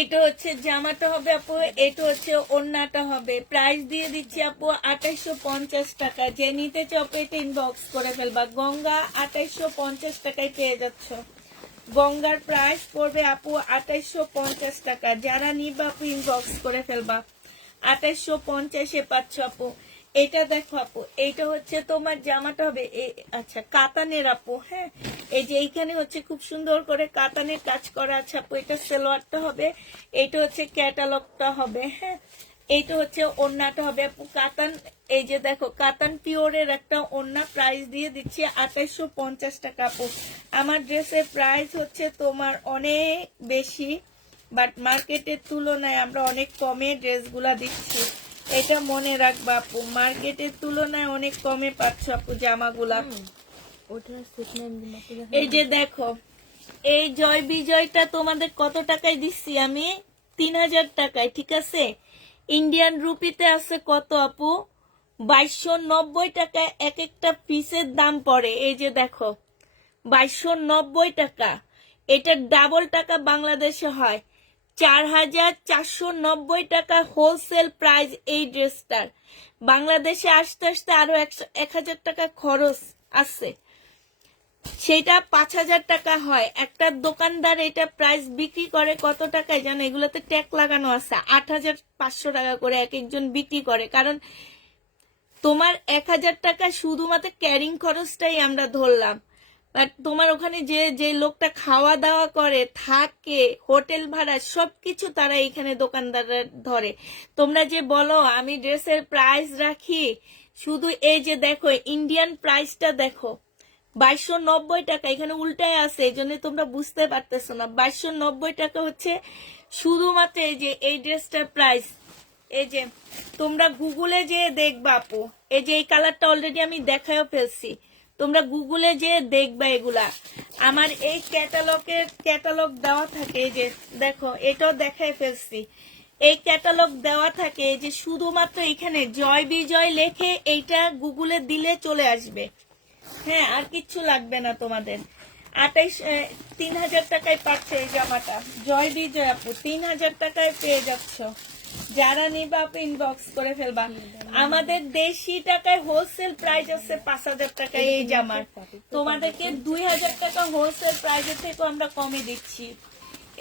এটা হচ্ছে জামাটা হবে আপু, এটা হচ্ছে ওড়নাটা হবে। প্রাইস দিয়ে দিচ্ছি আপু 2850 টাকা। যে নিতে চাও আপু এটা ইনবক্স করে ফেলবা। গঙ্গা 2850 টাকায় পেয়ে যাচ্ছ। গঙ্গার প্রাইস পড়বে আপু 2850 টাকা। যারা নিবা আপু ইনবক্স করে ফেলবা। 2850 পাচ্ছ আপু। এটা দেখো আপু, এইটা হচ্ছে তোমার জামাটা হবে আচ্ছা কাতানের আপু। হ্যাঁ, এই যে এইখানে হচ্ছে খুব সুন্দর করে কাতানের কাজ করা আছে আপু। এটা সালোয়ারটা হবে, এটা হচ্ছে ক্যাটালগটা হবে। হ্যাঁ, এইটা হচ্ছে ওড়নাটা হবে আপু কাতান। এই যে দেখো কাতান পিওরের একটা ওড়না। প্রাইস দিয়ে দিচ্ছি 2850 টাকা আপু। আমার ড্রেসের প্রাইস হচ্ছে তোমার অনেক বেশি, বাট মার্কেটের তুলনায় আমরা অনেক কমে ড্রেসগুলা দিচ্ছি। এটা মনে রাখবা আপু, মার্কেটের তুলনায় অনেক কমে পাচ্ছ আপু জামাগুলা। ওটার সেট নেম দিন। এই যে দেখো, এই জয় বিজয়টা তোমাদের কত টাকায় দিচ্ছি আমি? 3000 টাকায়, ঠিক আছে? ইন্ডিয়ান রুপিতে আছে কত আপু? 2290 টাকায় এক একটা পিসের দাম পড়ে। এই যে দেখো 2290 টাকা। এটার ডাবল টাকা বাংলাদেশে হয় 4490 টাকা হোলসেল প্রাইস এই ড্রেসটার। বাংলাদেশে আসতে আসতে আরো 1000 টাকা খরচ আছে, সেটা 5000 টাকা হয়। একটা দোকানদার এটা প্রাইস বিক্রি করে কত টাকায় জানো? এগুলোতে ট্যাগ লাগানো আছে, 8500 টাকা করে এক একজন বিক্রি করে। কারণ তোমার 1000 টাকা শুধুমাত্র ক্যারিং খরচটাই আমরা ধরলাম, বাট তোমার ওখানে যে যে লোকটা খাওয়া দাওয়া করে থাকে, হোটেল ভাড়া সবকিছু তারা এখানে দোকানদাররা ধরে। তোমরা যে বলো আমি ড্রেসের প্রাইস রাখি, শুধু এই যে দেখো ইন্ডিয়ান প্রাইসটা দেখো 2290 টাকা। এখানে উল্টায় আছে, এই জন্য তোমরা বুঝতে পারতেছো না। 2290 টাকা হচ্ছে শুধুমাত্র এই যে এই ড্রেসটার প্রাইস। এই যে তোমরা গুগলে যে দেখবা আপু, এই যে এই কালারটা অলরেডি আমি দেখাও ফেলছি, তোমরা গুগলে যে দেখবা এগুলা। আমার এই ক্যাটালগ দেওয়া থাকে, এই যে দেখো এটাও দেখাই ফেলছি, এই ক্যাটালগ দেওয়া থাকে। এই যে শুধুমাত্র এখানে জয় বিজয় লেখে এইটা গুগলে দিলে চলে আসবে। হ্যাঁ, আর কিচ্ছু লাগবে না তোমাদের। 3000 টাকায় পাচ্ছে এই জামাটা, জয় বিজয় আপু 3000 টাকায় পেয়ে যাচ্ছ। যারা নিবা আপু ইনবক্স করে ফেলবা। আমাদের দেশি টাকায় হোলসেল প্রাইস আছে 5000 টাকায় এই জামার, তোমাদেরকে 2000 টাকা হোলসেল প্রাইসের থেকে আমরা কমে দিচ্ছি।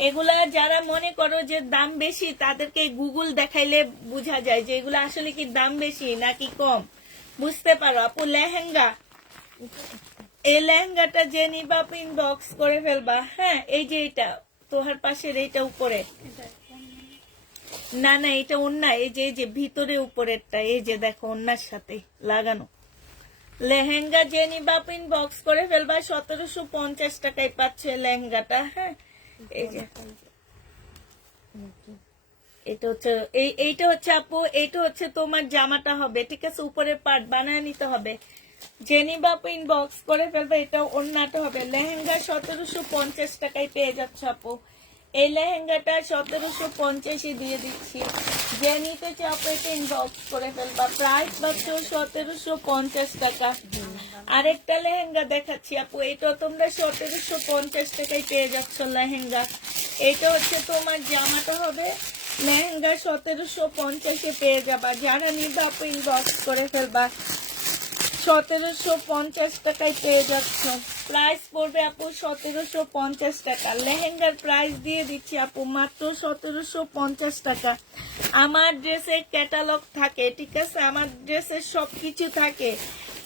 এগুলা যারা মনে করো যে দাম বেশি, তাদেরকে গুগল দেখাইলে বোঝা যায় যে এগুলা আসলে কি দাম বেশি নাকি কম, বুঝতে পারো আপু। লেহেঙ্গা, এই লেহেঙ্গাটা যে নিবা আপু ইনবক্স করে ফেলবা। হ্যাঁ, এই যে এটা তোহার পাশের এইটা উপরে, না না এটা ওন্না, এই যে ভিতরে উপরেরটা, এই যে দেখো ওন্নার সাথে লাগানো লেহেঙ্গা যে নিবা আপু ইনবক্স করে ফেলবা। 1750 টাকায় পাচ্ছ লেহেঙ্গাটা। হ্যাঁ, এই যে এটা হচ্ছে এইটা হচ্ছে আপু, এইটা হচ্ছে তোমার জামাটা হবে, ঠিক আছে, উপরের পার্ট বানায় নিতে হবে। জেনি বাপু ইনবক্স করে ফেলবে। এটা ওন্নাটা হবে। লেহেঙ্গা 1750 টাকায় পেয়ে যাচ্ছ আপু। এই লেহেঙ্গাটা 1750 দিয়ে দিচ্ছি। যে নিতে চাও আপু এটা ইনবক্স করে ফেলবা। প্রাইস পাচ্ছ 1750 টাকা। আরেকটা লেহেঙ্গা দেখাচ্ছি আপু, এটা তোমরা 1750 টাকায় পেয়ে যাচ্ছ লেহেঙ্গা। এটা হচ্ছে তোমার জামাটা হবে, লেহেঙ্গা 1750 পেয়ে যাবা। যারা নিবা আপু ইনবক্স করে ফেলবা। 1750 টাকায় পেয়ে যাচ্ছ। প্রাইস পড়বে আপু 1750 টাকা। লেহেঙ্গার প্রাইস দিয়ে দিচ্ছি আপু মাত্র 1750 টাকা। আমার ড্রেসের ক্যাটালগ থাকে, ঠিক আছে, আমার ড্রেসের সবকিছু থাকে।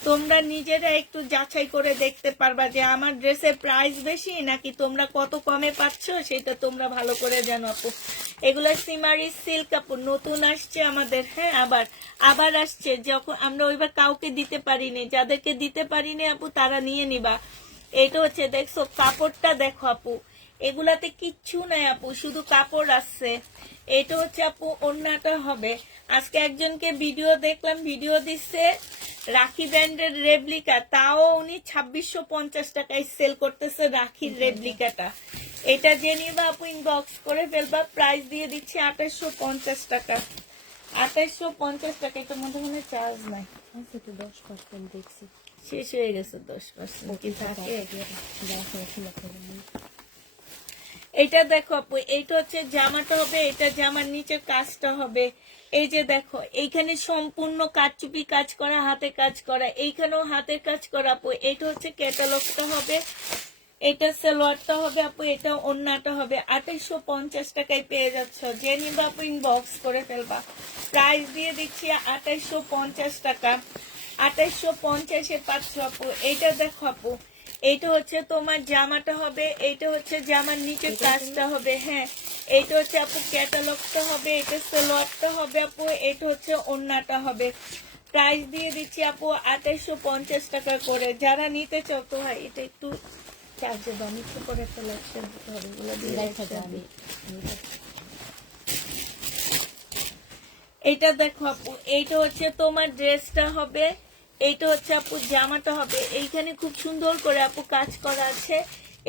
তোমরা নিজেরা একটু যাচাই করে দেখতে পারবা যে আমার ড্রেসের প্রাইস বেশি নাকি তোমরা কত কমে পাচ্ছ, সেটা তোমরা ভালো করে জানো আপু। এগুলো সিমারি সিল্ক কাপড় নতুন আসছে আমাদের। হ্যাঁ, আবার আসছে। যখন আমরা ওইবার কাউকে দিতে পারিনি, যাদেরকে দিতে পারিনি আপু তারা নিয়ে নিবা। এটা হচ্ছে দেখছো কাপড়টা দেখো আপু, এগুলাতে কিচ্ছু নাই আপু, শুধু কাপড় আসছে। এটা হচ্ছে আপু ওড়নাটা হবে। আজকে একজনকে ভিডিও দেখলাম, ভিডিও দিচ্ছে রাখি ব্র্যান্ডের রেপ্লিকা, তাও উনি 2650 টাকায় সেল করতেছে রাখির রেপ্লিকাটা। এটা যে নিবা আপু ইনবক্স করে ফেলবা। প্রাইস দিয়ে দিচ্ছি 2850 টাকা। 2850 টাকা। এটার মধ্যে কোনো চার্জ নাই, 10% দেখছি। শেষ হয়ে গেছে। 10% কি থাকে? এটা দেখো আপু, এইটা হচ্ছে জামাটা হবে, এটা জামার নিচের কাজটা হবে। এই যে দেখো এইখানে সম্পূর্ণ কারচুপি কাজ করা, হাতে কাজ করা, এইখানেও হাতের কাজ করা আপু। এটা হচ্ছে ক্যাটালগটা হবে, এটা সালোয়ারটা হবে আপু, এটা ওড়নাটা হবে। 2850 টাকায় পেয়ে যাচ্ছ। যে নিবা আপু ইনবক্স করে ফেলবা। প্রাইস দিয়ে দিচ্ছি 2850 টাকা। 2850 পাচ্ছ আপু। এইটা দেখো আপু, এইটা হচ্ছে তোমার জামাটা হবে, এইটা হচ্ছে জামার নিচের কাজটা হবে। হ্যাঁ, এইটা হচ্ছে আপু ক্যাটালগটা হবে, এটা সালোয়ারটা হবে আপু, এটা হচ্ছে ওড়নাটা হবে। প্রাইস দিয়ে দিচ্ছি আপু 2850 টাকা করে। যারা নিতে চাও তো হয় এটা একটু চার্জে দাম একটু করে একটা লাইকশন দিতে হবে, এগুলো দিয়ে আমি এইটা দেখো আপু, এইটা হচ্ছে তোমার ড্রেসটা হবে, এইটা হচ্ছে আপু জামাটা হবে। এইখানে খুব সুন্দর করে আপু কাজ করা আছে,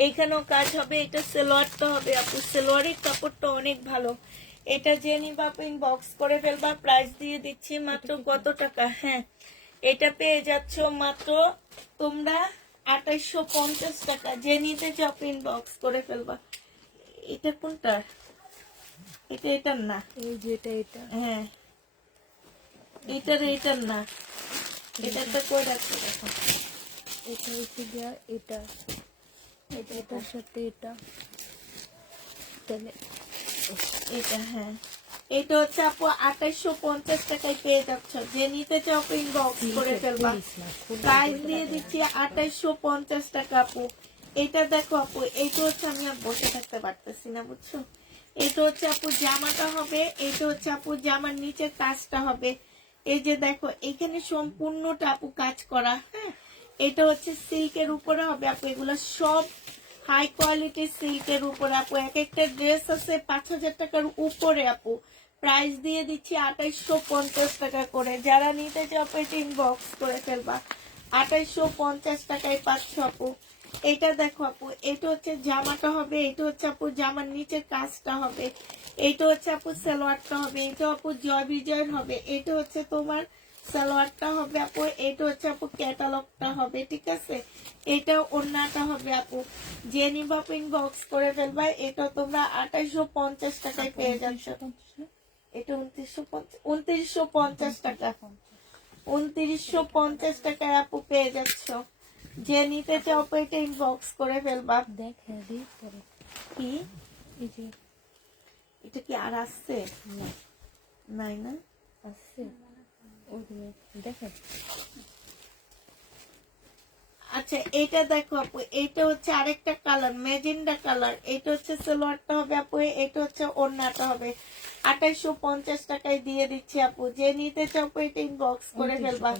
এইখানেও কাজ হবে। এটা সালোয়ারটা হবে আপু, সালোয়ারের কাপড়টা অনেক ভালো। এটা যে নিবা আপু ইনবক্স করে ফেলবা। প্রাইস দিয়ে দিচ্ছি মাত্র কত টাকা? হ্যাঁ, এটা পেয়ে যাচ্ছ মাত্র তোমরা 2850 টাকা। যে নিতে চাও ইনবক্স করে ফেলবা। এটা কোনটা? এটার না, এই যে এটা হ্যাঁ এটার না, এটাতে কই রাখছে দেখো। এটা হচ্ছে গিয়া এটার সাথে এটা তাহলে এটা, হ্যাঁ এটা হচ্ছে আপু 2850 টাকায় পেয়ে যাচ্ছ। যে নিতে চাও ইনবক্স করে ফেলবা। প্রাইস দিয়ে দিচ্ছি 2850 টাকা আপু। এটা দেখো আপু, এইটা হচ্ছে আমি আর বসে থাকতে পারতেছি না, বুঝছো। এটা হচ্ছে আপু জামাটা হবে, এটা হচ্ছে আপু জামার নিচের কাজটা হবে। এই যে দেখো এখানে সম্পূর্ণটা আপু কাজ করা। হ্যাঁ, এটা হচ্ছে সিল্কের উপরে হবে আপু। এগুলো সব হাই কোয়ালিটির সিল্কের উপরে আপু। এক একটা ড্রেস আছে 5000 টাকার উপরে আপু। প্রাইস দিয়ে দিচ্ছি 2850 টাকা করে। যারা নিতে চাও এটা ইনবক্স করে ফেলবা। 2850 টাকায় পাচ্ছ আপু। এটা দেখো আপু, এটা হচ্ছে জামাটা হবে, এটা হচ্ছে আপু জামার নিচের কাজটা হবে, এটা হচ্ছে আপু সালোয়ারটা হবে, এটা আপু জয় বিজয়ের হবে, এটা হচ্ছে তোমার সালোয়ারটা হবে আপু, এটা হচ্ছে আপু ক্যাটালগটা হবে, ঠিক আছে। এটা ওড়নাটা হবে আপু। যে নিবা আপু ইনবক্স করে ফেলবা। এটা তোমরা 2850 টাকায় পেয়ে যাচ্ছ। এটা 2950 টাকা, 2950 টাকায় আপু পেয়ে যাচ্ছ। যে নিতে চাও আপু এটা ইনবক্স করে ফেলবা। দেখ হেভি করে কি এই যে এটা কি আর আসছে? না নাই না। আসছে ওইগুলো দেখে আচ্ছা এটা দেখো আপু, এটা হচ্ছে আরেকটা কালার, মেজেন্ডা কালার। এটা হচ্ছে সালোয়ারটা হবে আপু, এটা হচ্ছে ওড়নাটা হবে। 2850 টাকায় দিয়ে দিচ্ছি আপু। যে নিতে চাও আপু এটা ইনবক্স করে ফেলবা।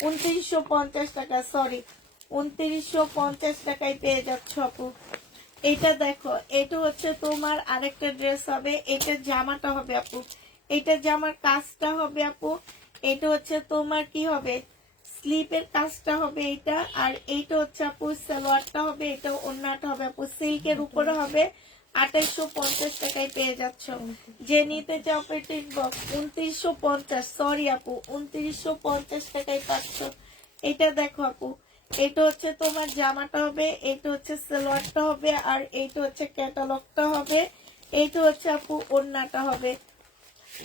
2950 টাকা, সরি 2950 টাকায় পেয়ে যাচ্ছ আপু। এটা দেখো, এটা হচ্ছে তোমার আরেকটা ড্রেস হবে, এটা জামাটা হবে আপু, এটা জামার কাজটা হবে আপু, এটা হচ্ছে তোমার কি হবে স্লিপের কাজটা হবে এটা, আর এইটা হচ্ছে আপু সালোয়ারটা হবে, এটা ওড়নাটা হবে আপু, সিল্কের উপরে হবে। 2850 টাকায় পেয়ে যাচ্ছ। যে নিতে চাও আপু এটা ইনবক্স। 2950, সরি আপু 2950 টাকায় পাচ্ছ। এটা দেখো আপু, এটা হচ্ছে তোমার জামাটা হবে, এটা হচ্ছে সালোয়ারটা হবে, আর এইটা হচ্ছে ক্যাটালগটা হবে, এইটা হচ্ছে আপু ওড়নাটা হবে।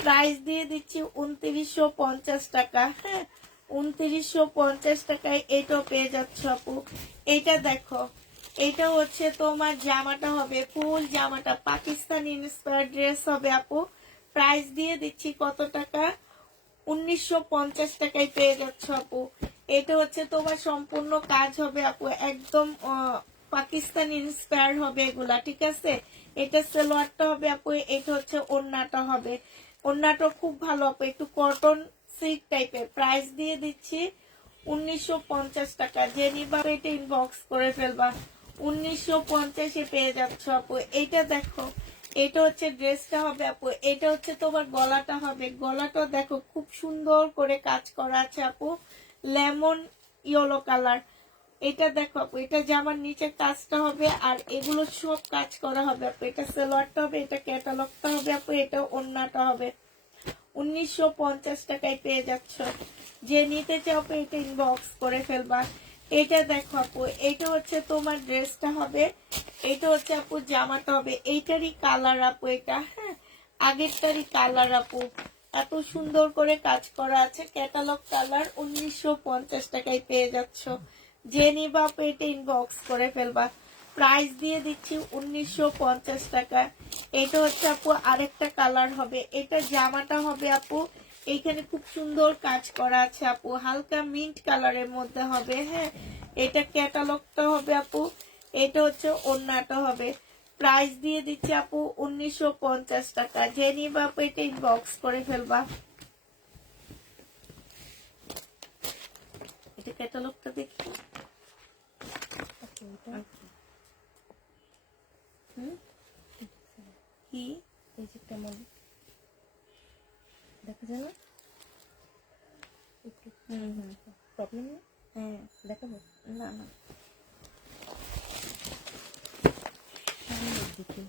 প্রাইস দিয়ে দিচ্ছি 2950 টাকা। হ্যাঁ, 2950 টাকায় এটাও পেয়ে যাচ্ছ আপু। এটা দেখো, এটা হচ্ছে তোমার জামাটা হবে, ফুল জামাটা পাকিস্তানি ইন্সপায়ার ড্রেস হবে আপু। প্রাইস দিয়ে দিচ্ছি কত টাকা? 1950 টাকায় পেয়ে যাচ্ছ আপু। এটা হচ্ছে তোমার সম্পূর্ণ কাজ হবে আপু, একদম পাকিস্তানি ইন্সপায়ার হবে এগুলা, ঠিক আছে। এটা সালোয়ারটা হবে আপু, এটা হচ্ছে ওড়নাটা হবে। ওড়নাটা খুব ভালো আপু, একটু কটন সিল্ক টাইপের। প্রাইস দিয়ে দিচ্ছি 1950 টাকা। যে নিবা এটা ইনবক্স করে ফেলবা। 1950-এ পেয়ে যাচ্ছ আপু। এইটা দেখো, এটা হচ্ছে ড্রেসটা হবে আপু, এটা হচ্ছে তোমার গলাটা হবে। গলাটা দেখো খুব সুন্দর করে কাজ করা আছে আপু, লেমন ইয়েলো কালার। এটা দেখো আপু, এটা জামার নিচে কাজটা হবে, আর এগুলো সব কাজ করা হবে আপু। এটা সালোয়ারটা হবে, এটা ক্যাটালগটা হবে আপু, এটা ওড়নাটা হবে। 1950 টাকায় পেয়ে যাচ্ছ। যে নিতে চাও আপু এটা ইনবক্স করে ফেলবা। এটা দেখো আপু, এটা হচ্ছে তোমার ড্রেসটা হবে, এটা হচ্ছে আপু জামাটা হবে। এইটারই কালার আপু এটা, হ্যাঁ আগেরটারই কালার আপু। এত সুন্দর করে কাজ করা আছে, ক্যাটালগ কালার। 1950 টাকায় পেয়ে যাচ্ছ। যে নিবা আপু এটা ইনবক্স করে ফেলবা। প্রাইস দিয়ে দিচ্ছি 1950 টাকা। এটা হচ্ছে আপু আরেকটা কালার হবে, এটা জামাটা হবে আপু। এইখানে খুব সুন্দর কাজ করা আছে আপু, হালকা মিন্ট কালারের মধ্যে হবে। হ্যাঁ, এটা ক্যাটালগটা হবে আপু, এটা হচ্ছে ওড়নাটা হবে। প্রাইস দিয়ে দিচ্ছি আপু 1950 টাকা। যে নিবা আপু এটা ইনবক্স করে ফেলবা। এটা ক্যাটালগটা দেখি। কি এই যে কেমন দেখা যায় না একটু প্রবলেম না হ্যাঁ দেখাবো না না সামনের দিকে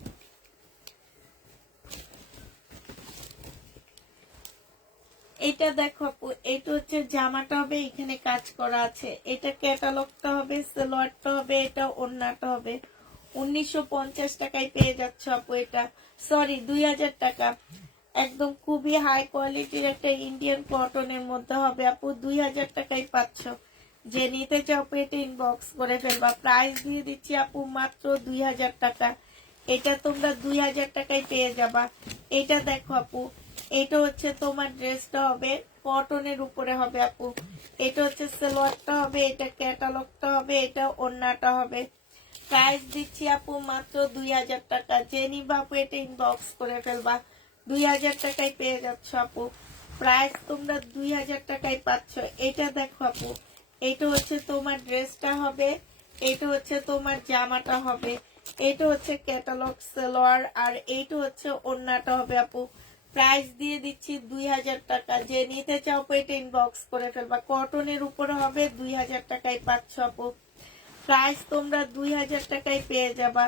এটা দেখো আপু, এটা হচ্ছে জামাটা হবে, এখানে কাজ করা আছে। এটা ক্যাটালগটা হবে, সালোয়ারটা হবে, এটা ওড়নাটা হবে। 1950 টাকায় পেয়ে যাচ্ছ আপু এটা, সরি 2000 টাকা। একদম খুবই হাই কোয়ালিটির একটা ইন্ডিয়ান কটনের মধ্যে হবে আপু, 2000 টাকায় পাচ্ছ। যে নিতে চাও আপু এটা ইনবক্স করে ফেলবা। প্রাইস দিয়ে দিচ্ছি আপু মাত্র 2000 টাকা। এটা তোমরা 2000 টাকায় পেয়ে যাবা। এটা দেখো আপু, এটা হচ্ছে তোমার ড্রেসটা হবে, কটনের উপরে হবে আপু। এটা হচ্ছে সালোয়ারটা হবে, এটা ক্যাটালগটা হবে, এটা ওড়নাটা হবে। প্রাইস দিচ্ছি আপু মাত্র 2000 টাকা। যে নিবা আপু এটা ইনবক্স করে ফেলবা। 2000 টাকায় পেয়ে যাচ্ছ আপু। প্রাইস তোমরা 2000 টাকায় পাচ্ছ। এটা দেখো আপু, এটা হচ্ছে তোমার ড্রেসটা হবে, এটা হচ্ছে তোমার জামাটা হবে, এটা হচ্ছে ক্যাটালগ সালোয়ার, আর এইটা হচ্ছে ওড়নাটা হবে আপু। প্রাইস দিয়ে দিচ্ছি 2000 টাকা। যে নিতে চাও আপু এটা ইনবক্স করে ফেলবা। কটনের উপরে হবে 2000 টাকায় পাচ্ছ আপু। প্রাইস তোমরা 2000 টাকায় পেয়ে যাবা।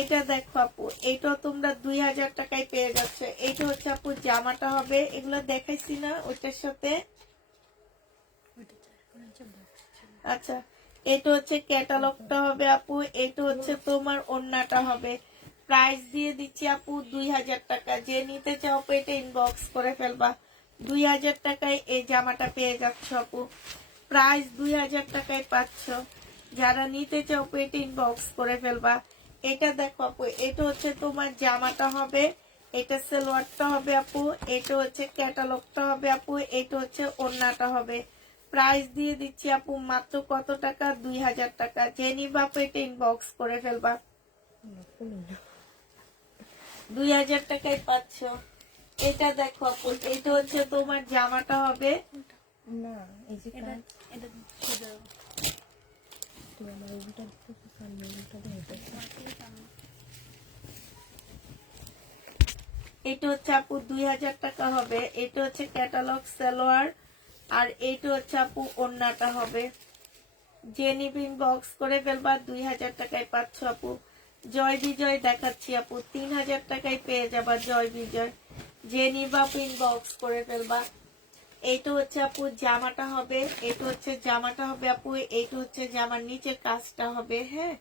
এটা দেখো আপু, এটা তোমরা 2000 টাকায় পেয়ে যাচ্ছ। এটা হচ্ছে আপু জামাটা হবে, এগুলো দেখাইছি না ওইটার সাথে। আচ্ছা, এটা হচ্ছে ক্যাটালগটা হবে আপু, এটা হচ্ছে তোমার ওড়নাটা হবে। প্রাইস দিয়ে দিচ্ছি আপু 2000 টাকা। যে নিতে চাও আপু এটা ইনবক্স করে ফেলবা। 2000 টাকায় এই জামাটা পেয়ে যাচ্ছ আপু। প্রাইস 2000 টাকায় পাচ্ছ। যারা নিতে চাও আপু এটা ইনবক্স করে ফেলবা। এটা দেখো আপু, এটা হচ্ছে তোমার জামাটা হবে, এটা সালোয়ারটা হবে আপু, এটা হচ্ছে ক্যাটালগটা হবে আপু, এটা হচ্ছে ওড়নাটা হবে। প্রাইস দিয়ে দিচ্ছি আপু মাত্র কত টাকা? 2000 টাকা। যে নিবা আপু এটা ইনবক্স করে ফেলবা। 2000 টাকায় পাচ্ছ। এটা দেখো আপু, এটা হচ্ছে তোমার জামাটা হবে। না এই যে এটা এটা শুধু তুই আমার উল্টা দিতেছিস, সামনে উল্টা দিতেছিস। এটা হচ্ছে আপু 2000 টাকা হবে। এটা হচ্ছে ক্যাটালগ সালোয়ার, আর এটা হচ্ছে আপু ওড়নাটা হবে। যে নিবিন বক্স করে ফেলবা। 2000 টাকায় পাচ্ছ আপু। জয় বিজয় দেখাচ্ছি আপু, 3000 টাকায় পেয়ে যাবা জয় বিজয়। যে নিবা আপু ইনবক্স করে ফেলবা। এইটা হচ্ছে আপু জামাটা হবে, এটা হচ্ছে জামাটা হবে আপু, এইটা হচ্ছে জামার নিচের কাজটা হবে। হ্যাঁ,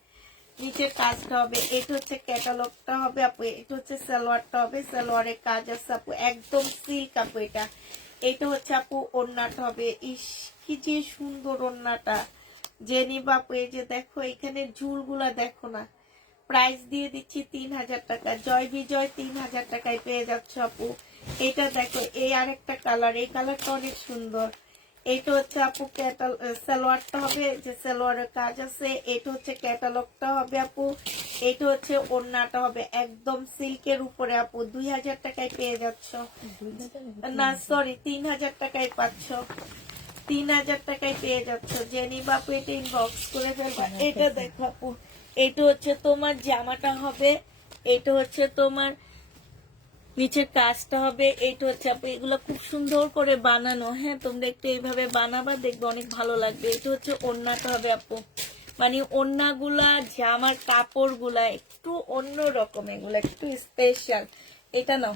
নিচের কাজটা হবে। এটা হচ্ছে ক্যাটালগটা হবে আপু, এটা হচ্ছে সালোয়ারটা হবে, সালোয়ারের কাজ আছে আপু, একদম সিল্ক আপু। এটা হচ্ছে আপু ওড়নাটা হবে। ইস কি যে সুন্দর ওড়নাটা। যে নিবা আপু, এই যে দেখো এখানে ঝুলগুলা দেখো না। প্রাইস দিয়ে দিচ্ছি 3000 টাকা। জয় বিজয় 3000 টাকায় পেয়ে যাচ্ছ আপু। এটা দেখো, এই আরেকটা কালার, এই কালারটা অনেক সুন্দর। এটা হচ্ছে আপু সালোয়ারটা হবে, যে সালোয়ারের কাজ আছে। এটা হচ্ছে ক্যাটালগটা হবে আপু, এটা হচ্ছে ওড়নাটা হবে, একদম সিল্কের উপরে আপু। 2000 টাকায় পেয়ে যাচ্ছ। না সরি, 3000 টাকায় পাচ্ছ। 3000 টাকায় পেয়ে যাচ্ছ। জেনি বাপু এটা ইনবক্স করে ফেলবা। এটা দেখো আপু, এটা হচ্ছে তোমার জামাটা হবে, এটা হচ্ছে তোমার নিচের কাজটা হবে। এটা হচ্ছে আপু, এগুলো খুব সুন্দর করে বানানো। হ্যাঁ, তোমরা একটু এইভাবে বানাবা, দেখবে অনেক ভালো লাগবে। এটা হচ্ছে ওড়নাটা হবে আপু, মানে ওড়নাগুলা জামার কাপড়গুলা একটু অন্য রকম, এগুলা একটু স্পেশাল। এটা নাও,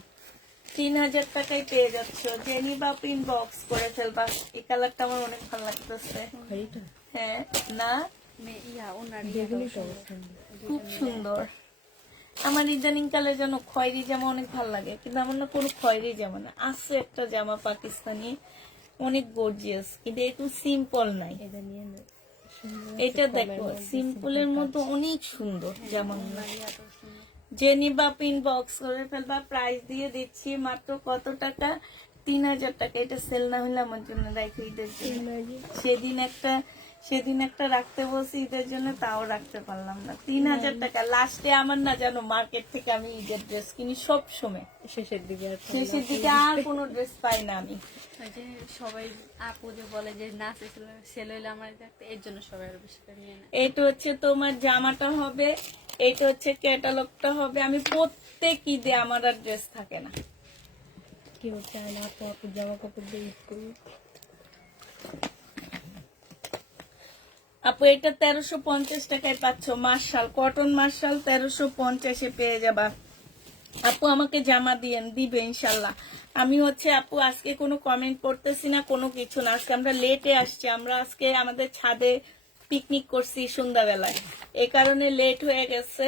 3000 টাকায় পেয়ে যাচ্ছ। জেনি বাপু ইনবক্স করে ফেলবা। এই কালারটা আমার অনেক ভালো লাগতেছে। খড়িটা হ্যাঁ না, ইয়া ওনার বেগুনি তো খুব সুন্দর। আমার ইদানিং কালে যেন খয়েরি জামা অনেক ভালো লাগে, কিন্তু আমার না কোনো খয়েরি জামা না আছে। একটা জামা পাকিস্তানি অনেক গর্জিয়াস, কিন্তু একটু সিম্পল নাই। এটা নিয়ে নে। এটা দেখো, সিম্পলের মতো অনেক সুন্দর জামা। ইয়া তো সুন্দর। যে নিবা ইনবক্স করে ফেলবা। প্রাইস দিয়ে দিচ্ছি মাত্র কত টাকা? 3000 টাকা। এটা সেল না হলে আমার জন্য রাখো, ঈদের জন্য। সেদিন একটা রাখতে বলছি ঈদের জন্য, তাও রাখতে পারলাম না। 3000 টাকা লাস্টে আমার না জানো, মার্কেট থেকে আমি ঈদের ড্রেস কিনি সব সময়। শেষের দিকে আর শেষের দিকে আর কোনো ড্রেস পাই না আমি। ওই যে সবাই আপু যে বলে যে না সেল হইলে আমার দেখতে, এর জন্য সবাই আরো বেশি করে নিয়ে নেয়। এটা হচ্ছে তোমার জামাটা হবে, এটা হচ্ছে ক্যাটালগটা হবে। আমি প্রত্যেক ঈদে আমার আর ড্রেস থাকে না। কেউ চায় না আপু আপু জামা কাপড় দিয়ে ঈদ করবো। আপু এটা 1350 টাকায় পাচ্ছ। মার্শাল কটন, মার্শাল 1350-এ পেয়ে যাবা। আপু আমাকে জামা দিবে ইনশাল্লাহ। আমি হচ্ছে আপু আজকে কোনো কমেন্ট পড়তেছি না, কোনো কিছু না। আজকে আমরা লেটে আসছি, আমরা আজকে আমাদের ছাদে পিকনিক করছি সন্ধ্যাবেলায়, এই কারণে লেট হয়ে গেছে।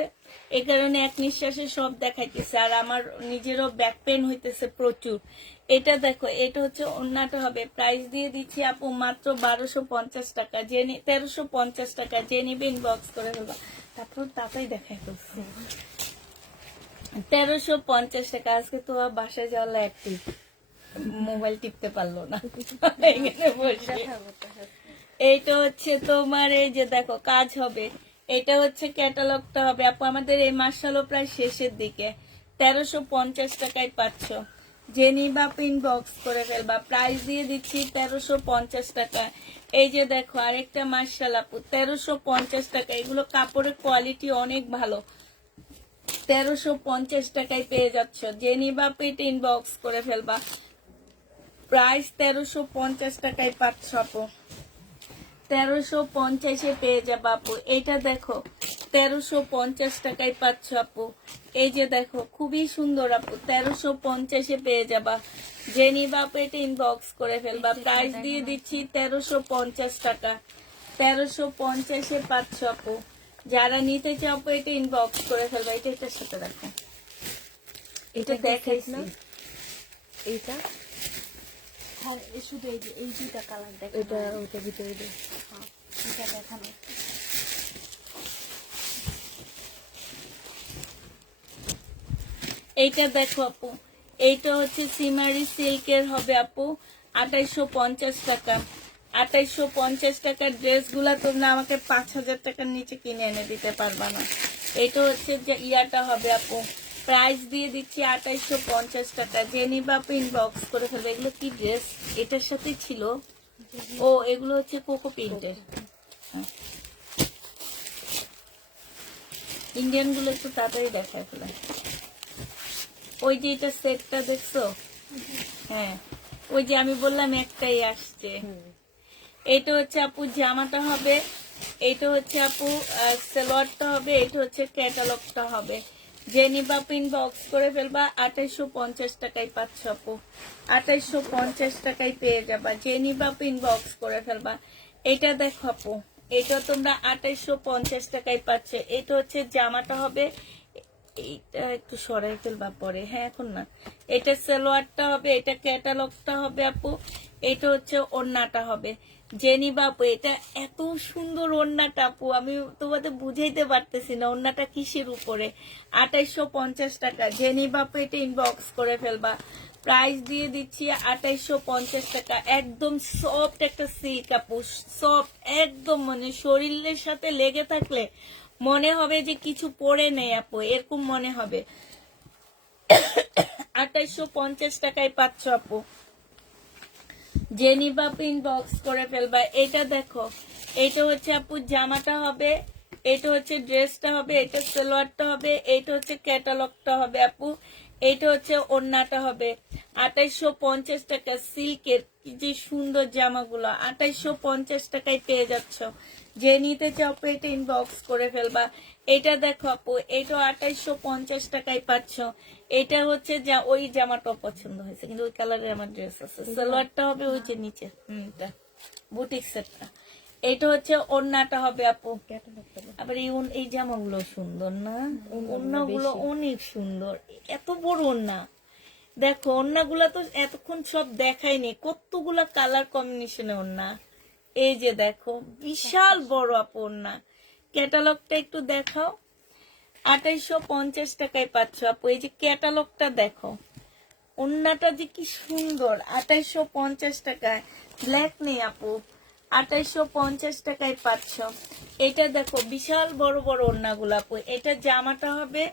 এই কারণে এক নিঃশ্বাসে সব দেখাইতেছে, আর আমার নিজেরও ব্যাক পেন হইতেছে প্রচুর। এটা দেখো, এটা হচ্ছে ওড়নাটা হবে। প্রাইস দিয়ে দিচ্ছি আপু মাত্র 1250 টাকা। 1350 টাকা। যে নিবে ইনবক্স করে ফেলবা। তারপর তাতেই দেখাই করছি 1350 টাকা। আজকে তো বাসায় যাওয়ার একটু মোবাইল টিপতে পারলো না এখানে বসে। এইটা হচ্ছে তোমার, এই যে দেখো কাজ হবে। এটা হচ্ছে ক্যাটালগটা হবে আপু। আমাদের এই মাসটালও প্রায় শেষের দিকে। 1350 টাকায় পাচ্ছ। যে নিবা ইনবক্স করে ফেলবা। প্রাইস দিয়ে দিচ্ছি 1350 টাকা। এই যে দেখো আরেকটা মার্শাল আপু, 1350 টাকা। এগুলো কাপড়ের কোয়ালিটি অনেক ভালো। 1350 টাকায় পেয়ে যাচ্ছ। যে নিবা পেট ইনবক্স করে ফেলবা। প্রাইস 1350 টাকায় পাচ্ছ আপু। 1350 পেয়ে যাবা আপু। এইটা দেখো 1350 টাকায় পাচ্ছ আপু। এই যে দেখো খুবই সুন্দর আপু, 1350 পেয়ে যাবা। যে নিবা পেট ইনবক্স করে ফেলবা। প্রাইস দিয়ে দিচ্ছি 1350 টাকা। 1350 পাচ্ছ আপু। যারা নিতে চাও এটা ইনবক্স করে ফেলবা। এটা এটার সাথে রাখো। এটা দেখাইছি না এইটা, হ্যাঁ শুধু এই দুইটা কালার দেখো, এটা ওইটা ভিতরে দে। এটা দেখানো। এইটা দেখো আপু, এইটা হচ্ছে সিমারি সিল্কের হবে আপু, 2850 টাকা। 2850 টাকার ড্রেসগুলা তোমরা আমাকে 5000 টাকার নিচে কিনে এনে দিতে পারবা না। এটা হচ্ছে যে ইয়াটা হবে আপু। প্রাইস দিয়ে দিচ্ছি 2850 টাকা। যে নিবা ইনবক্স করে ফেলবে। এগুলো কি ড্রেস? এটার সাথে ছিল। ও এগুলো হচ্ছে কোকো প্রিন্টের। ইন্ডিয়ান গুলো একটু তাড়াতাড়ি দেখায় ফেলে। ওই যে এটা সেটটা দেখছো? হ্যাঁ, ওই যে আমি বললাম একটাই আসছে। এটা হচ্ছে আপু জামাটা হবে, এটা হচ্ছে আপু সালোয়ারটা হবে, এটা হচ্ছে ক্যাটালগটা হবে। যে নিবা ইনবক্স করে ফেলবা। 2850 টাকায় পাচ্ছ আপু। 2850 টাকায় পেয়ে যাবা। যে নিবা ইনবক্স করে ফেলবা। এটা দেখো আপু, এটা তোমরা 2850 টাকায় পাচ্ছে। এটা হচ্ছে জামাটা হবে, এইটা একটু সরাই ফেলবা পরে, হ্যাঁ এখন না। এটা সালোয়ারটা হবে, এটা ক্যাটালগটা হবে আপু। এটা হচ্ছে ওড়নাটা হবে। জেনি বাপু, এটা এত সুন্দর ওড়নাটা আপু, আমি তোমাদের বুঝাইতে পারতেছি না ওড়নাটা কিসের উপরে। 2850 টাকা। জেনি বাপু এটা ইনবক্স করে ফেলবা। প্রাইস দিয়ে দিচ্ছি 2850 টাকা। একদম সফট একটা সিল্ক আপু, সফট একদম, মানে শরীরের সাথে লেগে থাকলে মনে হবে যে কিছু পরে নেই আপু, এরকম মনে হবে। 2850 টাকায় পাচ্ছ আপু। যে নিবা ইনবক্স করে ফেলবা। এটা দেখো, এটা হচ্ছে আপু জামাটা হবে, এটা হচ্ছে ড্রেসটা হবে, এটা সালোয়ারটা হবে, এটা হচ্ছে ক্যাটালগটা হবে আপু। এটা হচ্ছে ওড়নাটা হবে। 2850 টাকা সিল্কের কি যে সুন্দর জামাগুলো 2850 টাকায় পেয়ে যাচ্ছ। যে নিতে চাও এটা ইনবক্স করে ফেলবা। এটা দেখো আপু, এটা 2850 টাকায় পাচ্ছ। এটা হচ্ছে যা ওই জামাটা পছন্দ হয়েছে, কিন্তু ওই কালারের আমার ড্রেস আছে। সালোয়ারটা হবে ওই যে নিচে, এটা বুটিক সেটটা। এটা হচ্ছে ওড়নাটা হবে আপু। আবার এই জামাগুলো সুন্দর না? ওড়নাগুলো অনেক সুন্দর, এত বড় ওড়না। দেখো ওড়নাগুলা তো এতক্ষণ সব দেখাইনি, কতগুলা কালার কম্বিনেশনে ওড়না। এই যে দেখো বিশাল বড় আপু ওড়না। ক্যাটালগটা একটু দেখাও। 2850 টাকায় পাচ্ছ আপু। এই যে ক্যাটালগটা দেখো, ওড়নাটা যে কি সুন্দর। 2850 টাকায়, ব্ল্যাক নেই আপু। 2850 টাকায় পাচ্ছ। এটা দেখো বিশাল বড় বড় ওড়নাগুলো আপু। এটা জামাটা হবে,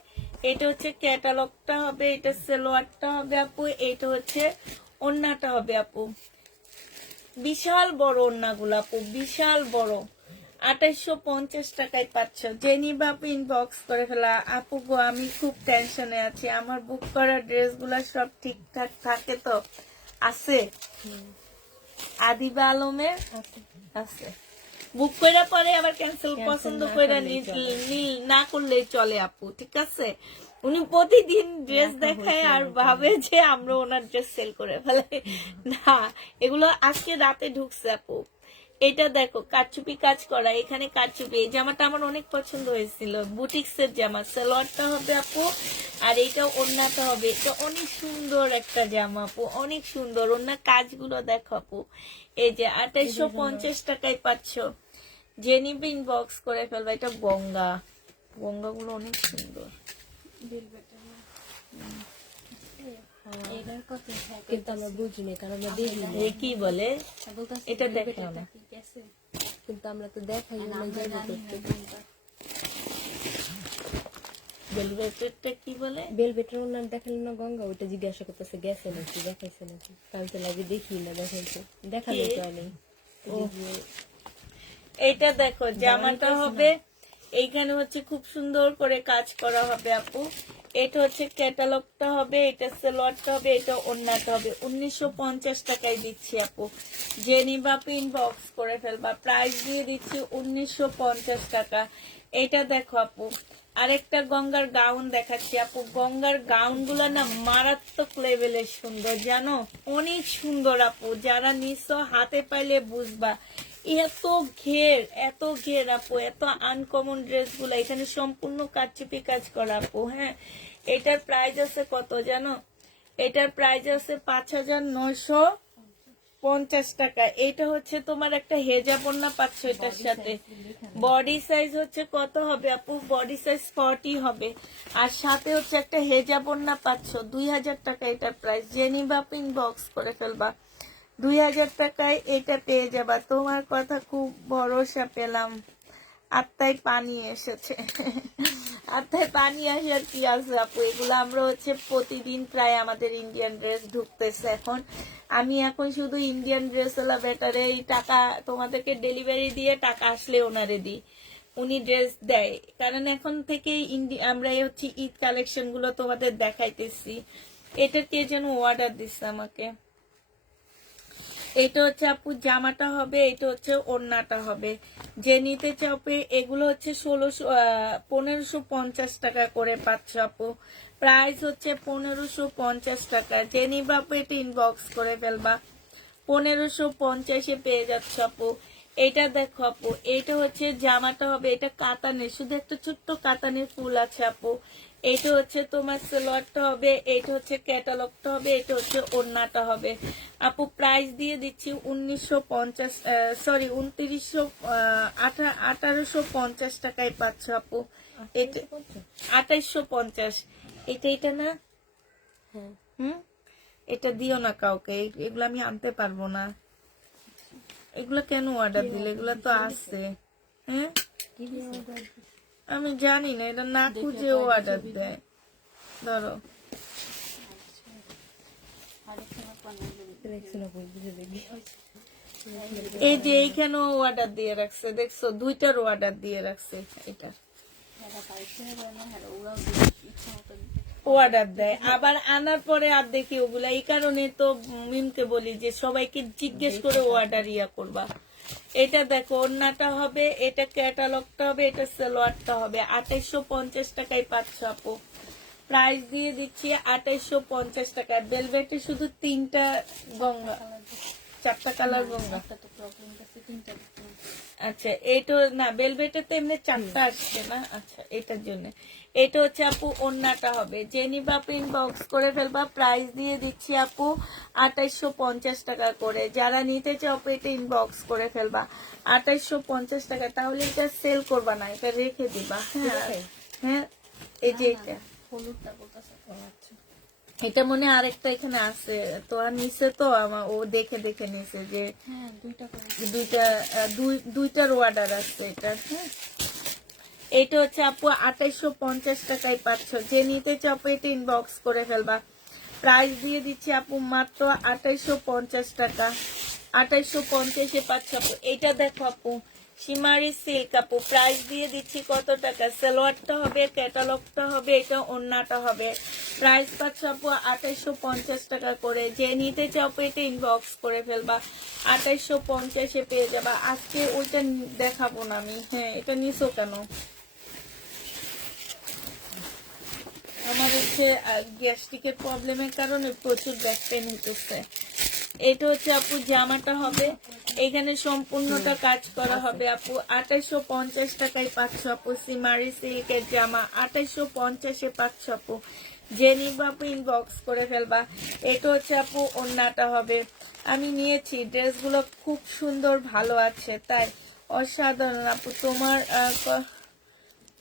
এটা হচ্ছে ক্যাটালগটা হবে, এটা সালোয়ারটা হবে আপু, এটা হচ্ছে ওড়নাটা হবে আপু। বিশাল বড় ওড়নাগুলো আপু, বিশাল বড়। 2850 টাকায় পাচ্ছ। যে নিবা আপু ইনবক্স করে ফেলা। আপু গো আমি খুব টেনশনে আছি, আমার বুক করা ড্রেসগুলো সব ঠিকঠাক থাকে তো? আছে? আদিবা আলমের আছে। বুক কইরা পরে আবার ক্যান্সেল পছন্দ কইরা না করলে চলে আপু, ঠিক আছে? উনি প্রতিদিন ড্রেস দেখায় আর ভাবে যে আমরা ওনার ড্রেস সেল করে ফেলে। না, এগুলো আজকে রাতে ঢুকছে আপু। এটা দেখো কারচুপি কাজ করা, এখানে কারচুপি। এই জামাটা আমার অনেক পছন্দ হয়েছিল, বুটিক্সের জামা। সালোয়ারটা হবে আপু, আর এটা ওড়নাটা হবে। এটা অনেক সুন্দর একটা জামা আপু, অনেক সুন্দর। ওড়নার কাজগুলো দেখো আপু। এই যে 2850 টাকায় পাচ্ছ। যে নিবে ইনবক্স করে ফেলবা। এটা গঙ্গা, গঙ্গাগুলো অনেক সুন্দর। কিন্তু আমরা বুঝিনি, কারণ আমরা দেখি না। এ কি বলে? এটা দেখলাম না। কিন্তু আমরা তো দেখাই না। বেলভেটটা কি বলে? বেলভেটের ওনার দেখালেন না গঙ্গা, ওইটা জিজ্ঞাসা করতেছে গেছে নাকি, দেখাইছে নাকি। আমি তো লাগে দেখি না, দেখাইছে, দেখালে তো নেই। এইটা দেখো জামাটা হবে, এইখানে হচ্ছে খুব সুন্দর করে কাজ করা হবে আপু। এটা হচ্ছে ক্যাটালগটা হবে, এটা সালোয়ারটা হবে, এটা ওড়নাটা হবে। 1950 টাকায় দিচ্ছি আপু, যে নিবা ইনবক্স করে ফেলবা। প্রাইস দিয়ে দিচ্ছি 1950 টাকা। এটা দেখো আপু, আরেকটা গঙ্গার গাউন দেখাচ্ছি আপু। গঙ্গার গাউন গুলা না মারাত্মক লেভেলের সুন্দর, জানো, অনেক সুন্দর আপু। যারা নিছো হাতে পাইলে বুঝবা। এত ঘের আপু, এত আনকমন ড্রেস গুলা। এখানে সম্পূর্ণ কারচুপি কাজ করা আপু। হ্যাঁ, এটার প্রাইস আছে কত জানো? এটার প্রাইস আছে 5950 টাকা। এটা হচ্ছে তোমার একটা হেজাব ওড়না পাচ্ছ এটার সাথে। বডি সাইজ হচ্ছে কত হবে আপু? বডি সাইজ 40 হবে। আর সাথে হচ্ছে একটা হেজাব ওড়না পাচ্ছ। 2000 টাকা এটার প্রাইস। জেনিবা পিন বক্স করে ফেলবা। 2000 টাকায় এটা পেয়ে যাবা। তোমার কথা খুব ভরসা পেলাম। আত্মায় পানি এসেছে। আত্মায় পানি আসার কি আছে আপু? এগুলো আমরা হচ্ছে প্রতিদিন প্রায় আমাদের ইন্ডিয়ান ড্রেস ঢুকতেছে এখন। আমি এখন শুধু ইন্ডিয়ান ড্রেস ওলা বেটারে এই টাকা তোমাদেরকে ডেলিভারি দিয়ে টাকা আসলে ওনারে দিই, উনি ড্রেস দেয়। কারণ এখন থেকে আমরা হচ্ছে ঈদ কালেকশন গুলো তোমাদের দেখাইতেছি। এটা কে যেন অর্ডার দিচ্ছে আমাকে। এটা হচ্ছে আপু জামাটা হবে, এটা হচ্ছে ওড়নাটা হবে। যে নিতে চাপে এগুলো হচ্ছে 1550 টাকা করে পাচ্ছ আপু। প্রাইস হচ্ছে 1550 টাকা। যে নিবা আপু এটা ইনবক্স করে ফেলবা। 1550-এ পেয়ে যাচ্ছ আপু। এটা দেখো আপু, এটা হচ্ছে জামাটা হবে, এটা কাতানের, শুধু একটা ছোট্ট কাতানের ফুল আছে আপু। এটা হচ্ছে তোমার সালোয়ারটা হবে, এটা হচ্ছে ক্যাটালগটা হবে, এটা হচ্ছে ওড়নাটা হবে আপু। প্রাইস দিয়ে দিচ্ছি 1850 টাকায় পাচ্ছ আপু। এটা 2850। এটা না, হ্যাঁ, এটা দিও না কাউকে, এগুলো আমি আনতে পারবো না। এগুলো কেন অর্ডার দিলে? এগুলো তো আছে। হ্যাঁ, কি দিয়ে order আমি জানি না, এটা না খুঁজে ও অর্ডার দেয়। ধরো, দেখছো না, বই বুঝে দেখি। এই যে এইখানেও অর্ডার দিয়ে রাখছে, দেখছো, দুইটার অর্ডার দিয়ে রাখছে। এটা অর্ডার দেয় আবার আনার পরে আর দেখি ওগুলা। এই কারণে তো মিমকে বলি যে সবাইকে জিজ্ঞেস করে অর্ডার করবা। এটা দেখো, ওড়নাটা হবে, এটা ক্যাটালগটা হবে, এটা সালোয়ারটা হবে। 2850 টাকায় পাচ্ছ আপু। প্রাইস দিয়ে দিচ্ছি 2850 টাকায়। বেলভেটে শুধু 3টা গঙ্গা, 4টা কালার গঙ্গা। আচ্ছা, এইটা না, বেলভেটে তো এমনি 4টা আসছে না। আচ্ছা, এটার জন্য এটা হচ্ছে আপু ওড়নাটা হবে। যে নিবা আপু ইনবক্স করে ফেলবা। প্রাইস দিয়ে দিচ্ছি আপু 2850 টাকা করে। যারা নিতে চাও আপু এটা ইনবক্স করে ফেলবা। 2850 টাকা। তাহলে এটা সেল করবা না, এটা রেখে দিবা। হ্যাঁ হ্যাঁ, এই যে এটা হলুদটা বলতেছে। আচ্ছা, এটা মনে হয় আরেকটা এখানে আছে তো, আর নিচে তো আমার ও দেখে দেখে নিছে যে হ্যাঁ, দুইটা করে। দুইটার অর্ডার আছে এটা। হ্যাঁ, এটা হচ্ছে আপু 2850 টাকায় পাচ্ছ। যে নিতে চাও আপু এটা ইনবক্স করে ফেলবা। প্রাইস দিয়ে দিচ্ছি আপু মাত্র 2850 টাকা। 2850-এ পাচ্ছ আপু। এটা দেখো আপু, শিমারি সিল্ক আপু। প্রাইস দিয়ে দিচ্ছি কত টাকা? সালোয়ারটা হবে, ক্যাটালগটা হবে, এটা ওড়নাটা হবে। প্রাইস পাচ্ছ আপু 2850 টাকা করে। যে নিতে চাও আপু এটা ইনবক্স করে ফেলবা। 2850-এ পেয়ে যাবা। আজকে ওইটা দেখাবো না আমি। হ্যাঁ, এটা নিছো কেন? আমার হচ্ছে গ্যাস্ট্রিকের প্রবলেমের কারণে প্রচুর ব্যাক পেন হতেছে। এটা হচ্ছে আপু জামাটা হবে, এখানে সম্পূর্ণটা কাজ করা হবে আপু। 2850 টাকায় পাচ্ছ আপু। সিমারি সিল্কের জামা 2850-এ পাচ্ছ আপু। যে নিবা আপু ইনবক্স করে ফেলবা। এটা হচ্ছে আপু ওড়নাটা হবে। আমি নিয়েছি, ড্রেসগুলো খুব সুন্দর, ভালো আছে, তাই অসাধারণ আপু। তোমার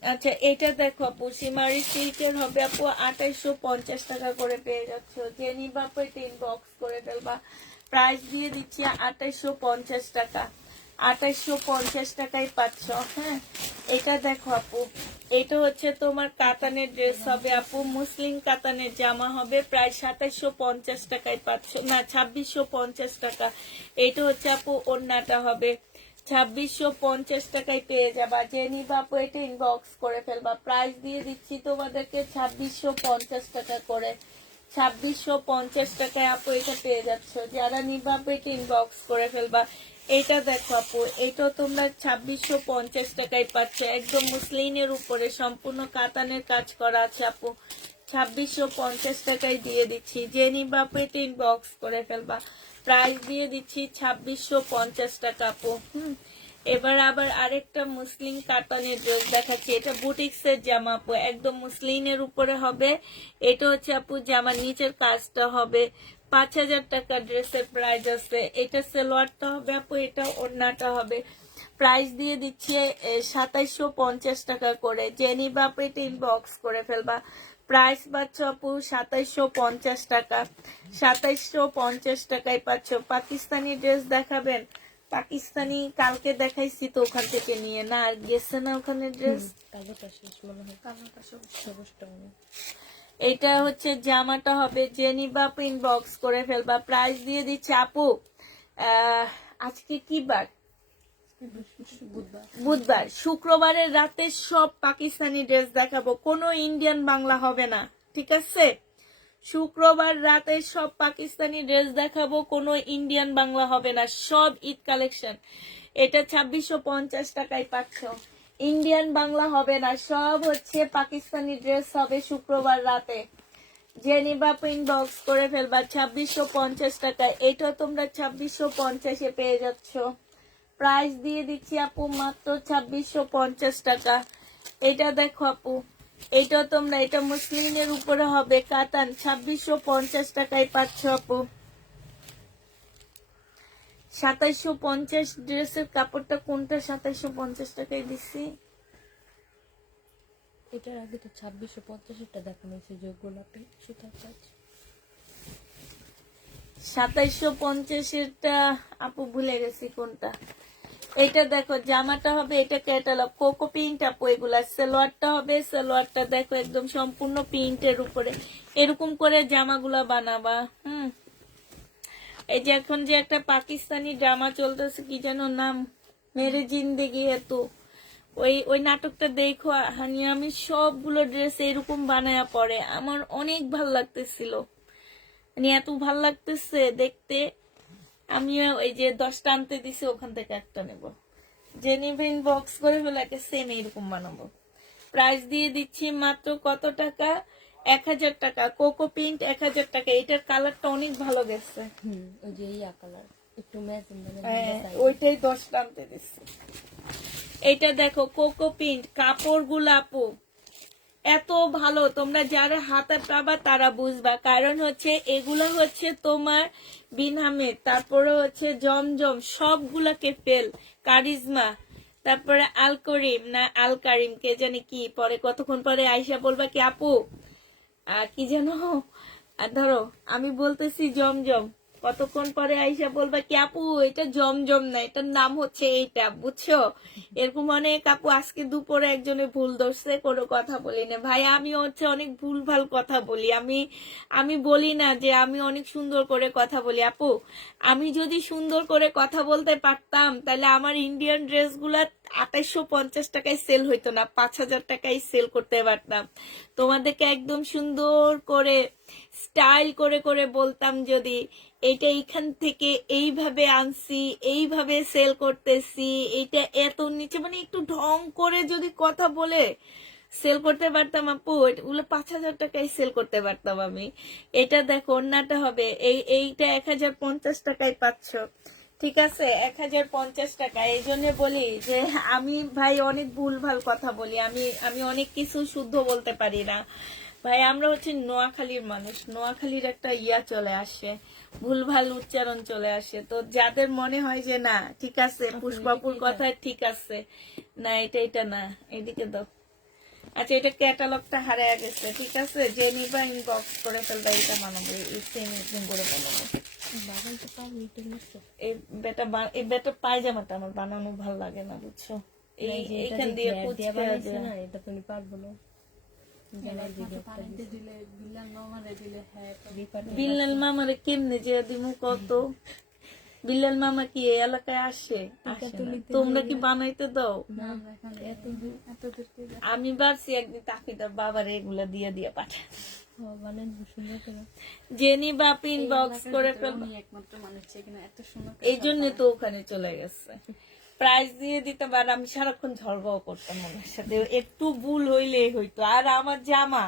আচ্ছা, এটা দেখো আপু, সিমারি সিল্কের হবে আপু। 2850 টাকা করে পেয়ে যাচ্ছ। যে নিবা আপু এটা ইনবক্স করে ফেলবা। প্রাইস দিয়ে দিচ্ছি 2850 টাকা। 2850 টাকায় পাচ্ছ। হ্যাঁ, এটা দেখো আপু, এটা হচ্ছে তোমার কাতানের ড্রেস হবে আপু। মুসলিম কাতানের জামা হবে। প্রায় 2750 টাকায় পাচ্ছ, না 2650 টাকা। এটা হচ্ছে আপু ওড়নাটা হবে। 2650 টাকায় পেয়ে যাবা। যে নিবা আপু এটা ইনবক্স করে ফেলবা। প্রাইস দিয়ে দিচ্ছি তোমাদেরকে 2650 টাকা করে। 2650 টাকায় আপু এটা পেয়ে যাচ্ছ। যারা নিবা আপু এটা ইনবক্স করে ফেলবা। এটা দেখো আপু, এটাও তোমরা 2650 টাকায় পাচ্ছ। একদম মুসলিনের উপরে সম্পূর্ণ কাতানের কাজ করা আছে আপু। 2650 টাকায় দিয়ে দিচ্ছি। যে নিবা আপু এটা ইনবক্স করে ফেলবা। প্রাইস দিয়ে দিচ্ছি 2650 টাকা আপু। এবার আবার আরেকটা মুসলিম কাতানের ড্রেস দেখাচ্ছি। এটা বুটিক্সের জামা আপু, একদম মুসলিনের উপরে হবে। এটা হচ্ছে আপু জামার নিচের কাজটা হবে। 5000 টাকা ড্রেসের প্রাইস আছে। এটা সালোয়ারটা হবে আপু, এটা ওড়নাটা হবে। প্রাইস দিয়ে দিচ্ছি 2750 টাকা করে। যে নিবা আপু এটা ইনবক্স করে ফেলবা। প্রাইস পাচ্ছ আপু 2750 টাকা। 2750 টাকায় পাচ্ছ। পাকিস্তানি ড্রেস দেখাবেন? পাকিস্তানি কালকে দেখাইছি তো, ওখান থেকে নিয়ে না আর গেছে না ওখানে ড্রেস। কালোটা শেষ মনে হয়, কালোটা সবুজ। সবুজটা মনে হয়। এটা হচ্ছে জামাটা হবে। যে নিবা আপু ইনবক্স করে ফেলবা। প্রাইস দিয়ে দিচ্ছে আপু আজকে কি বার? বুধবার। বুধবার। শুক্রবারের রাতে সব পাকিস্তানি ড্রেস দেখাবো, কোনো ইন্ডিয়ান বাংলা হবে না, ঠিক আছে? শুক্রবার রাতে সব পাকিস্তানি ড্রেস দেখাবো, কোনো ইন্ডিয়ান বাংলা হবে না, সব ঈদ কালেকশন। এটা 2650 টাকায় পাচ্ছ। ইন্ডিয়ান বাংলা হবে না, সব হচ্ছে পাকিস্তানি ড্রেস হবে শুক্রবার রাতে। যে নিবা ইনবক্স করে ফেলবা। 2650 টাকা। এটা তোমরা 2650-এ পেয়ে যাচ্ছ। প্রাইস দিয়ে দিচ্ছি আপু মাত্র 2650 টাকা। এটা দেখো আপু, এটা তোমরা, এটা মুসলিমের উপরে হবে কাতান। 2650 টাকায় পাচ্ছ আপু। 2750 ড্রেসের কাপড়টা কোনটা 2750 টাকায় দিচ্ছি? এটার আগে তো 2650-এরটা দেখানো হয়েছে, যে গোলাপি সুতার কাজ। 2750-এরটা আপু ভুলে গেছি কোনটা। এটা দেখো জামাটা হবে, এটা ক্যাটালগ কোকো প্রিন্ট আপু। এগুলা সালোয়ারটা হবে, সালোয়ারটা দেখো একদম সম্পূর্ণ প্রিন্টের উপরে। এরকম করে জামাগুলা বানাবা। এই যে এখন যে একটা পাকিস্তানি ড্রামা চলতেছে, কি যেন নাম, মেরে জিন্দেগি হেতু, ওই নাটকটা দেখো হানি। আমি সবগুলো ড্রেস এরকম বানায়া পরে আমার অনেক ভাল লাগতেছিল, মানে এত ভাল লাগতেছে দেখতে। আমিও এই যে 10টা আনতে দিছি, ওখান থেকে একটা নেব। জেনিভিন বক্স করে ফেলাকে সেম এরকম বানাবো। প্রাইস দিয়ে দিচ্ছি মাত্র কত টাকা? 1000 টাকা। কোকো প্রিন্ট 1000 টাকা। এটার কালারটা অনেক ভালো গেছে। ওই যে ইয়া কালার একটু ম্যাচিং ওইটাই 10টা আনতে দিচ্ছি। এটা দেখো কোকো প্রিন্ট, কাপড়গুলো আপু এত ভালো, তোমরা যারা হাতে পাবা তারা বুঝবা। কারণ হচ্ছে এগুলো হচ্ছে তোমার বিনহামের, তারপরে হচ্ছে জমজম, সবগুলাকে ফেল, কারিজমা, তারপরে আল করিম না আল কারিম, কে জানি কি, পরে কতক্ষণ পরে আয়সা বলবা কি আপু কি যেন, ধরো আমি বলতেছি জমজম, কতক্ষণ পরে আইসা বলবা কি আপু এটা জমজম না, এটার নাম হচ্ছে এইটা, বুঝছো? এরকম অনেক আপু। আজকে দুপুরে একজনে ভুল ধরছে, কোনো কথা বলি না ভাই। আমি হচ্ছে অনেক ভুল ভাল কথা বলি। আমি বলি না যে আমি অনেক সুন্দর করে কথা বলি আপু। আমি যদি সুন্দর করে কথা বলতে পারতাম তাহলে আমার ইন্ডিয়ান ড্রেসগুলা 2850 টাকায় সেল হইতো না, 5000 টাকায় সেল করতে পারতাম। তোমাদেরকে একদম সুন্দর করে স্টাইল করে করে বলতাম, যদি এটা এইখান থেকে এইভাবে আনছি, এইভাবে সেল করতেছি, এইটা এত নিচে, মানে একটু ঢং করে যদি কথা বলে সেল করতে পারতাম আপু, ওগুলো 5000 টাকায় সেল করতে পারতাম আমি। এটা দেখো ওড়নাটা হবে, এইটা 1050 টাকায় পাচ্ছ, ঠিক আছে? 1050 টাকা। এই জন্য বলি যে আমি ভাই অনেক ভুলভাল কথা বলি, আমি অনেক কিছু শুদ্ধ বলতে পারি না ভাই। আমরা হচ্ছে নোয়াখালীর মানুষ, নোয়াখালীর একটা ইয়া চলে আসে, ভুলভাল উচ্চারণ চলে আসে। তো যাদের মনে হয় যে না ঠিক আছে পুষ্পাপুর কথা ঠিক আছে, না এটা না, এদিকে দাও। আচ্ছা এটা ক্যাটালগটা হারিয়ে গেছে, ঠিক আছে? যে নিবা ইনবক্স করে ফেলবা, এটা বানাবো, এই সেম এরকম করে বানাবো। এই বেটা পায়জামাটা আমার বানানো ভালো লাগে না, বুঝছো? এইখান দিয়ে না, এটা তুমি পারবো না। বিল্লাল মামারে কেমনে যে দিমু কত? বিল্লাল মামা কি এই এলাকায় আসে? আসে না। তোমরা কি বানাইতে দাও? আমরা এখন এত দূর থেকে যাচ্ছি। আমি ভাবছি একদিন তাফিদার বাবার এগুলা দিয়ে দিয়ে পাঠায়। বানান সুন্দর করে। জেনি বাপিন এই বক্স এলাকার করে ভিতরে ফেলবো, উনি একমাত্র মানুষ যেখানে এত সুন্দর করে এই জন্য তো ওখানে চলে গেছে। প্রাইজ দিয়ে দিতে পারে, আমি সারাক্ষণ ঝগড়াও করতাম ওনার সাথে, একটু ভুল হইলেই হইতো। আর আমার জামা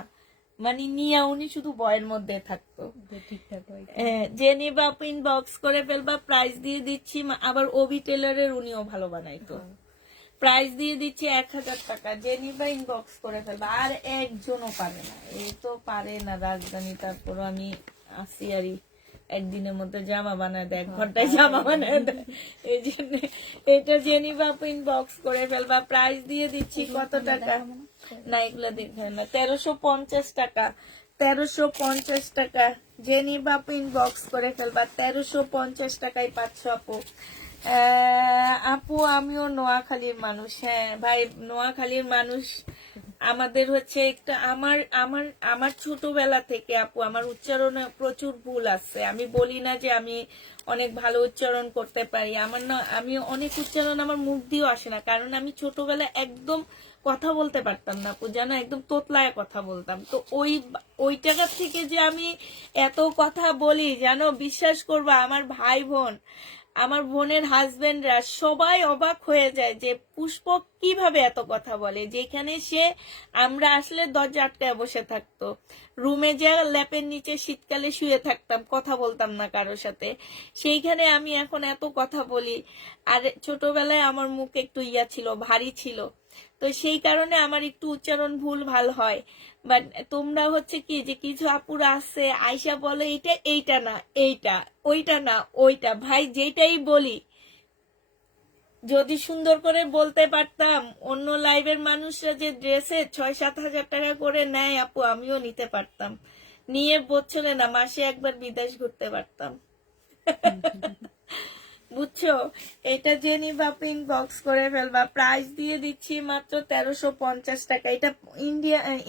মানে নিয়ে উনি শুধু বয়ের মধ্যে থাকতো। যে ঠিকঠাক হয়। জেনি বাপিন বক্স করে ফেলবা, প্রাইজ দিয়ে দিচ্ছি। আবার ওবি টেলারের উনিও ভালো বানাইতো। প্রাইজ দিয়ে দিচ্ছি 1000 টাকা। জেনি বা ইনবক্স করে ফেলবা। আর একজনও পারে না, এই তো পারে না রাজধানী। তারপর আমি আসি আরই একদিনের মধ্যে জামা বানায় দেয়, 1 ঘন্টায় জামা বানায় দেয়। এই জন্য এটা জেনি বাপু ইনবক্স করে ফেলবা। প্রাইস দিয়ে দিচ্ছি কত টাকা? না এগুলো দেখবে না, 1350 টাকা। 1350 টাকা জেনি বাপু ইনবক্স করে ফেলবা। 1350 টাকায় পাচ্ছ আপু। আপু আমিও নোয়াখালীর মানুষ। হ্যাঁ ভাই, নোয়াখালীর মানুষ। আমাদের হচ্ছে একটা আমার আমার আমার ছোটবেলা থেকে আপু আমার উচ্চারণে প্রচুর ভুল আছে। আমি বলি না যে আমি অনেক ভালো উচ্চারণ করতে পারি, আমার না, আমি অনেক উচ্চারণ আমার মুখ দিয়েও আসে না, কারণ আমি ছোটবেলায় একদম কথা বলতে পারতাম না আপু, জানো, একদম তোতলায় কথা বলতাম। তো ওই জায়গা থেকে যে আমি এত কথা বলি, জানো, বিশ্বাস করবা, আমার ভাই বোন, আমার বোনের হাজবেন্ডরা সবাই অবাক হয়ে যায় যে পুষ্পক কিভাবে এত কথা বলে। যেখানে সে, আমরা আসলে দরজা আটকায় বসে থাকতো, রুমে যে ল্যাপের নিচে শীতকালে শুয়ে থাকতাম, কথা বলতাম না কারোর সাথে, সেইখানে আমি এখন এত কথা বলি। আর ছোটবেলায় আমার মুখ একটু ছিল, ভারী ছিল, তো সেই কারণে আমার একটু উচ্চারণ ভুল ভাল হয়। বাট তোমরা হচ্ছে কি যে কিছু আপুরা আছে আয়শা বলে এইটা এইটা না এইটা, ওইটা না ওইটা। ভাই যেটাই বলি, যদি সুন্দর করে বলতে পারতাম, অন্য লাইভের মানুষরা যে ড্রেসে 6-7 হাজার টাকা করে নেয় আপু, আমিও নিতে পারতাম, নিয়ে বছরে না মাসে একবার বিদেশ ঘুরতে পারতাম। বুঝছো? এটা জেনি বাপিং বক্স করে ফেলবা। প্রাইস দিয়ে দিচ্ছি মাত্র 1350 টাকা। এটা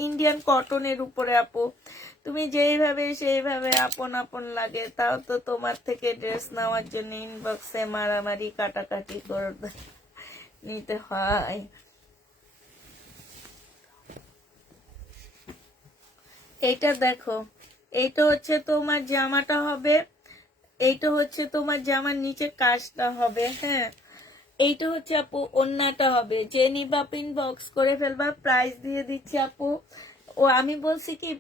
ইন্ডিয়ান কটনের উপরে আপু, তুমি যেইভাবে সেইভাবে আপন আপন লাগে, তাও তো তোমার থেকে ড্রেস নেওয়ার জন্য ইনবক্সে মারামারি কাটাকাটি করে নিতে হয়। এইটা দেখো, এইটা হচ্ছে তোমার জামাটা হবে, এইটা হচ্ছে তোমার জামার নিচে কাজটা হবে। হ্যাঁ, এইটা হচ্ছে আপু ওন্নাটা হবে। যে নিবাপিন বক্স করে ফেলবা। প্রাইস দিয়ে দিচ্ছি আপু। ও আমি বলছি কি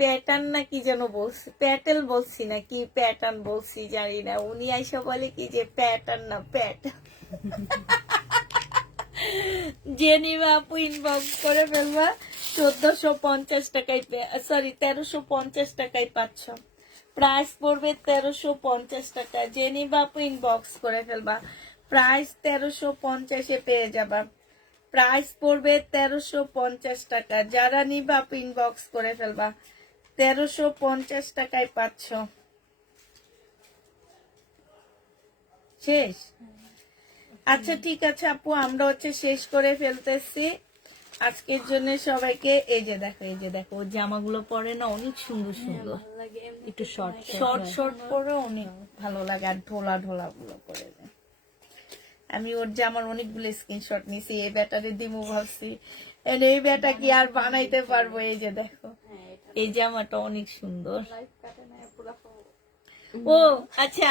প্যাটার্ন না কি যেন বলছি, প্যাটেল বলছি না কি প্যাটার্ন বলছি জানি না, উনি আইসা বলে কি যে প্যাটার্ন না প্যাটার্ন। জেনিবা আপু ইনবক্স করে ফেলবা। 1450 টাকায়, সরি 1350 টাকায় পাচ্ছ। প্রাইস পড়বে 1350 টাকা। জেনিবা আপু ইনবক্স করে ফেলবা। প্রাইস 1350-এ পেয়ে যাবা। প্রাইস পড়বে 1350 টাকা। যারা নিবা আপু ইনবক্স করে ফেলবা। 1350 টাকায় পাচ্ছ। শেষ? আচ্ছা ঠিক আছে আপু, আমরা হচ্ছে শেষ করে ফেলতেছি আজকের জন্য সবাইকে। এই যে দেখো, এই যে দেখো, ওর জামাগুলো পরে না অনেক সুন্দর সুন্দর, ভালো লাগে এমনি একটু শর্ট শর্ট শর্ট পরে অনেক ভালো লাগে, আর ঢোলা ঢোলা গুলো করে দেয়। আমি ওর জামার অনেকগুলো স্ক্রিনশট নিছি, এই ব্যাটারে দিমু ভাবছি, এই ব্যাটা কি আর বানাইতে পারবো। এই যে দেখো, এই জামাটা অনেক সুন্দর। লাইফ কাটে না পুরো। ও আচ্ছা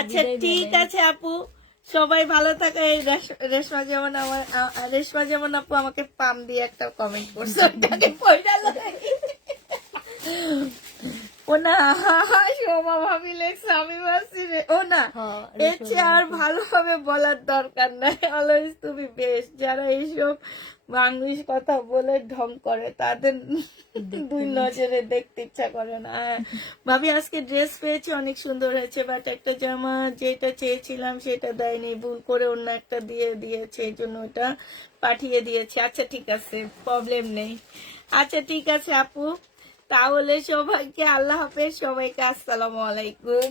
আচ্ছা ঠিক আছে আপু, সবাই ভালো থাকে। এই রেশমা যেমন আপু আমাকে পাম দিয়ে একটা কমেন্ট করছে, ওটাকে পয়সা লাগে। ও না শোভা ভাবি লেখছে, আমি ভাবছি ও না, এর চেয়ে আর ভালোভাবে বলার দরকার নাই। অলওয়েজ তুমি বেস্ট। যারা এইসব মানুষ কথা বলে ঢং করে, তাদের দুই নজরে দেখতে ইচ্ছা করে না। ভাবি আজকে ড্রেস পেয়েছি, অনেক সুন্দর হয়েছে, বাট একটা জামা যেটা চেয়েছিলাম সেটা দেয়নি, ভুল করে অন্য একটা দিয়ে দিয়েছে, এই জন্য ওটা পাঠিয়ে দিয়েছে। আচ্ছা ঠিক আছে, প্রবলেম নেই। আচ্ছা ঠিক আছে আপু, তাহলে সবাইকে আল্লাহ হাফেজ, সবাইকে আসসালামু আলাইকুম।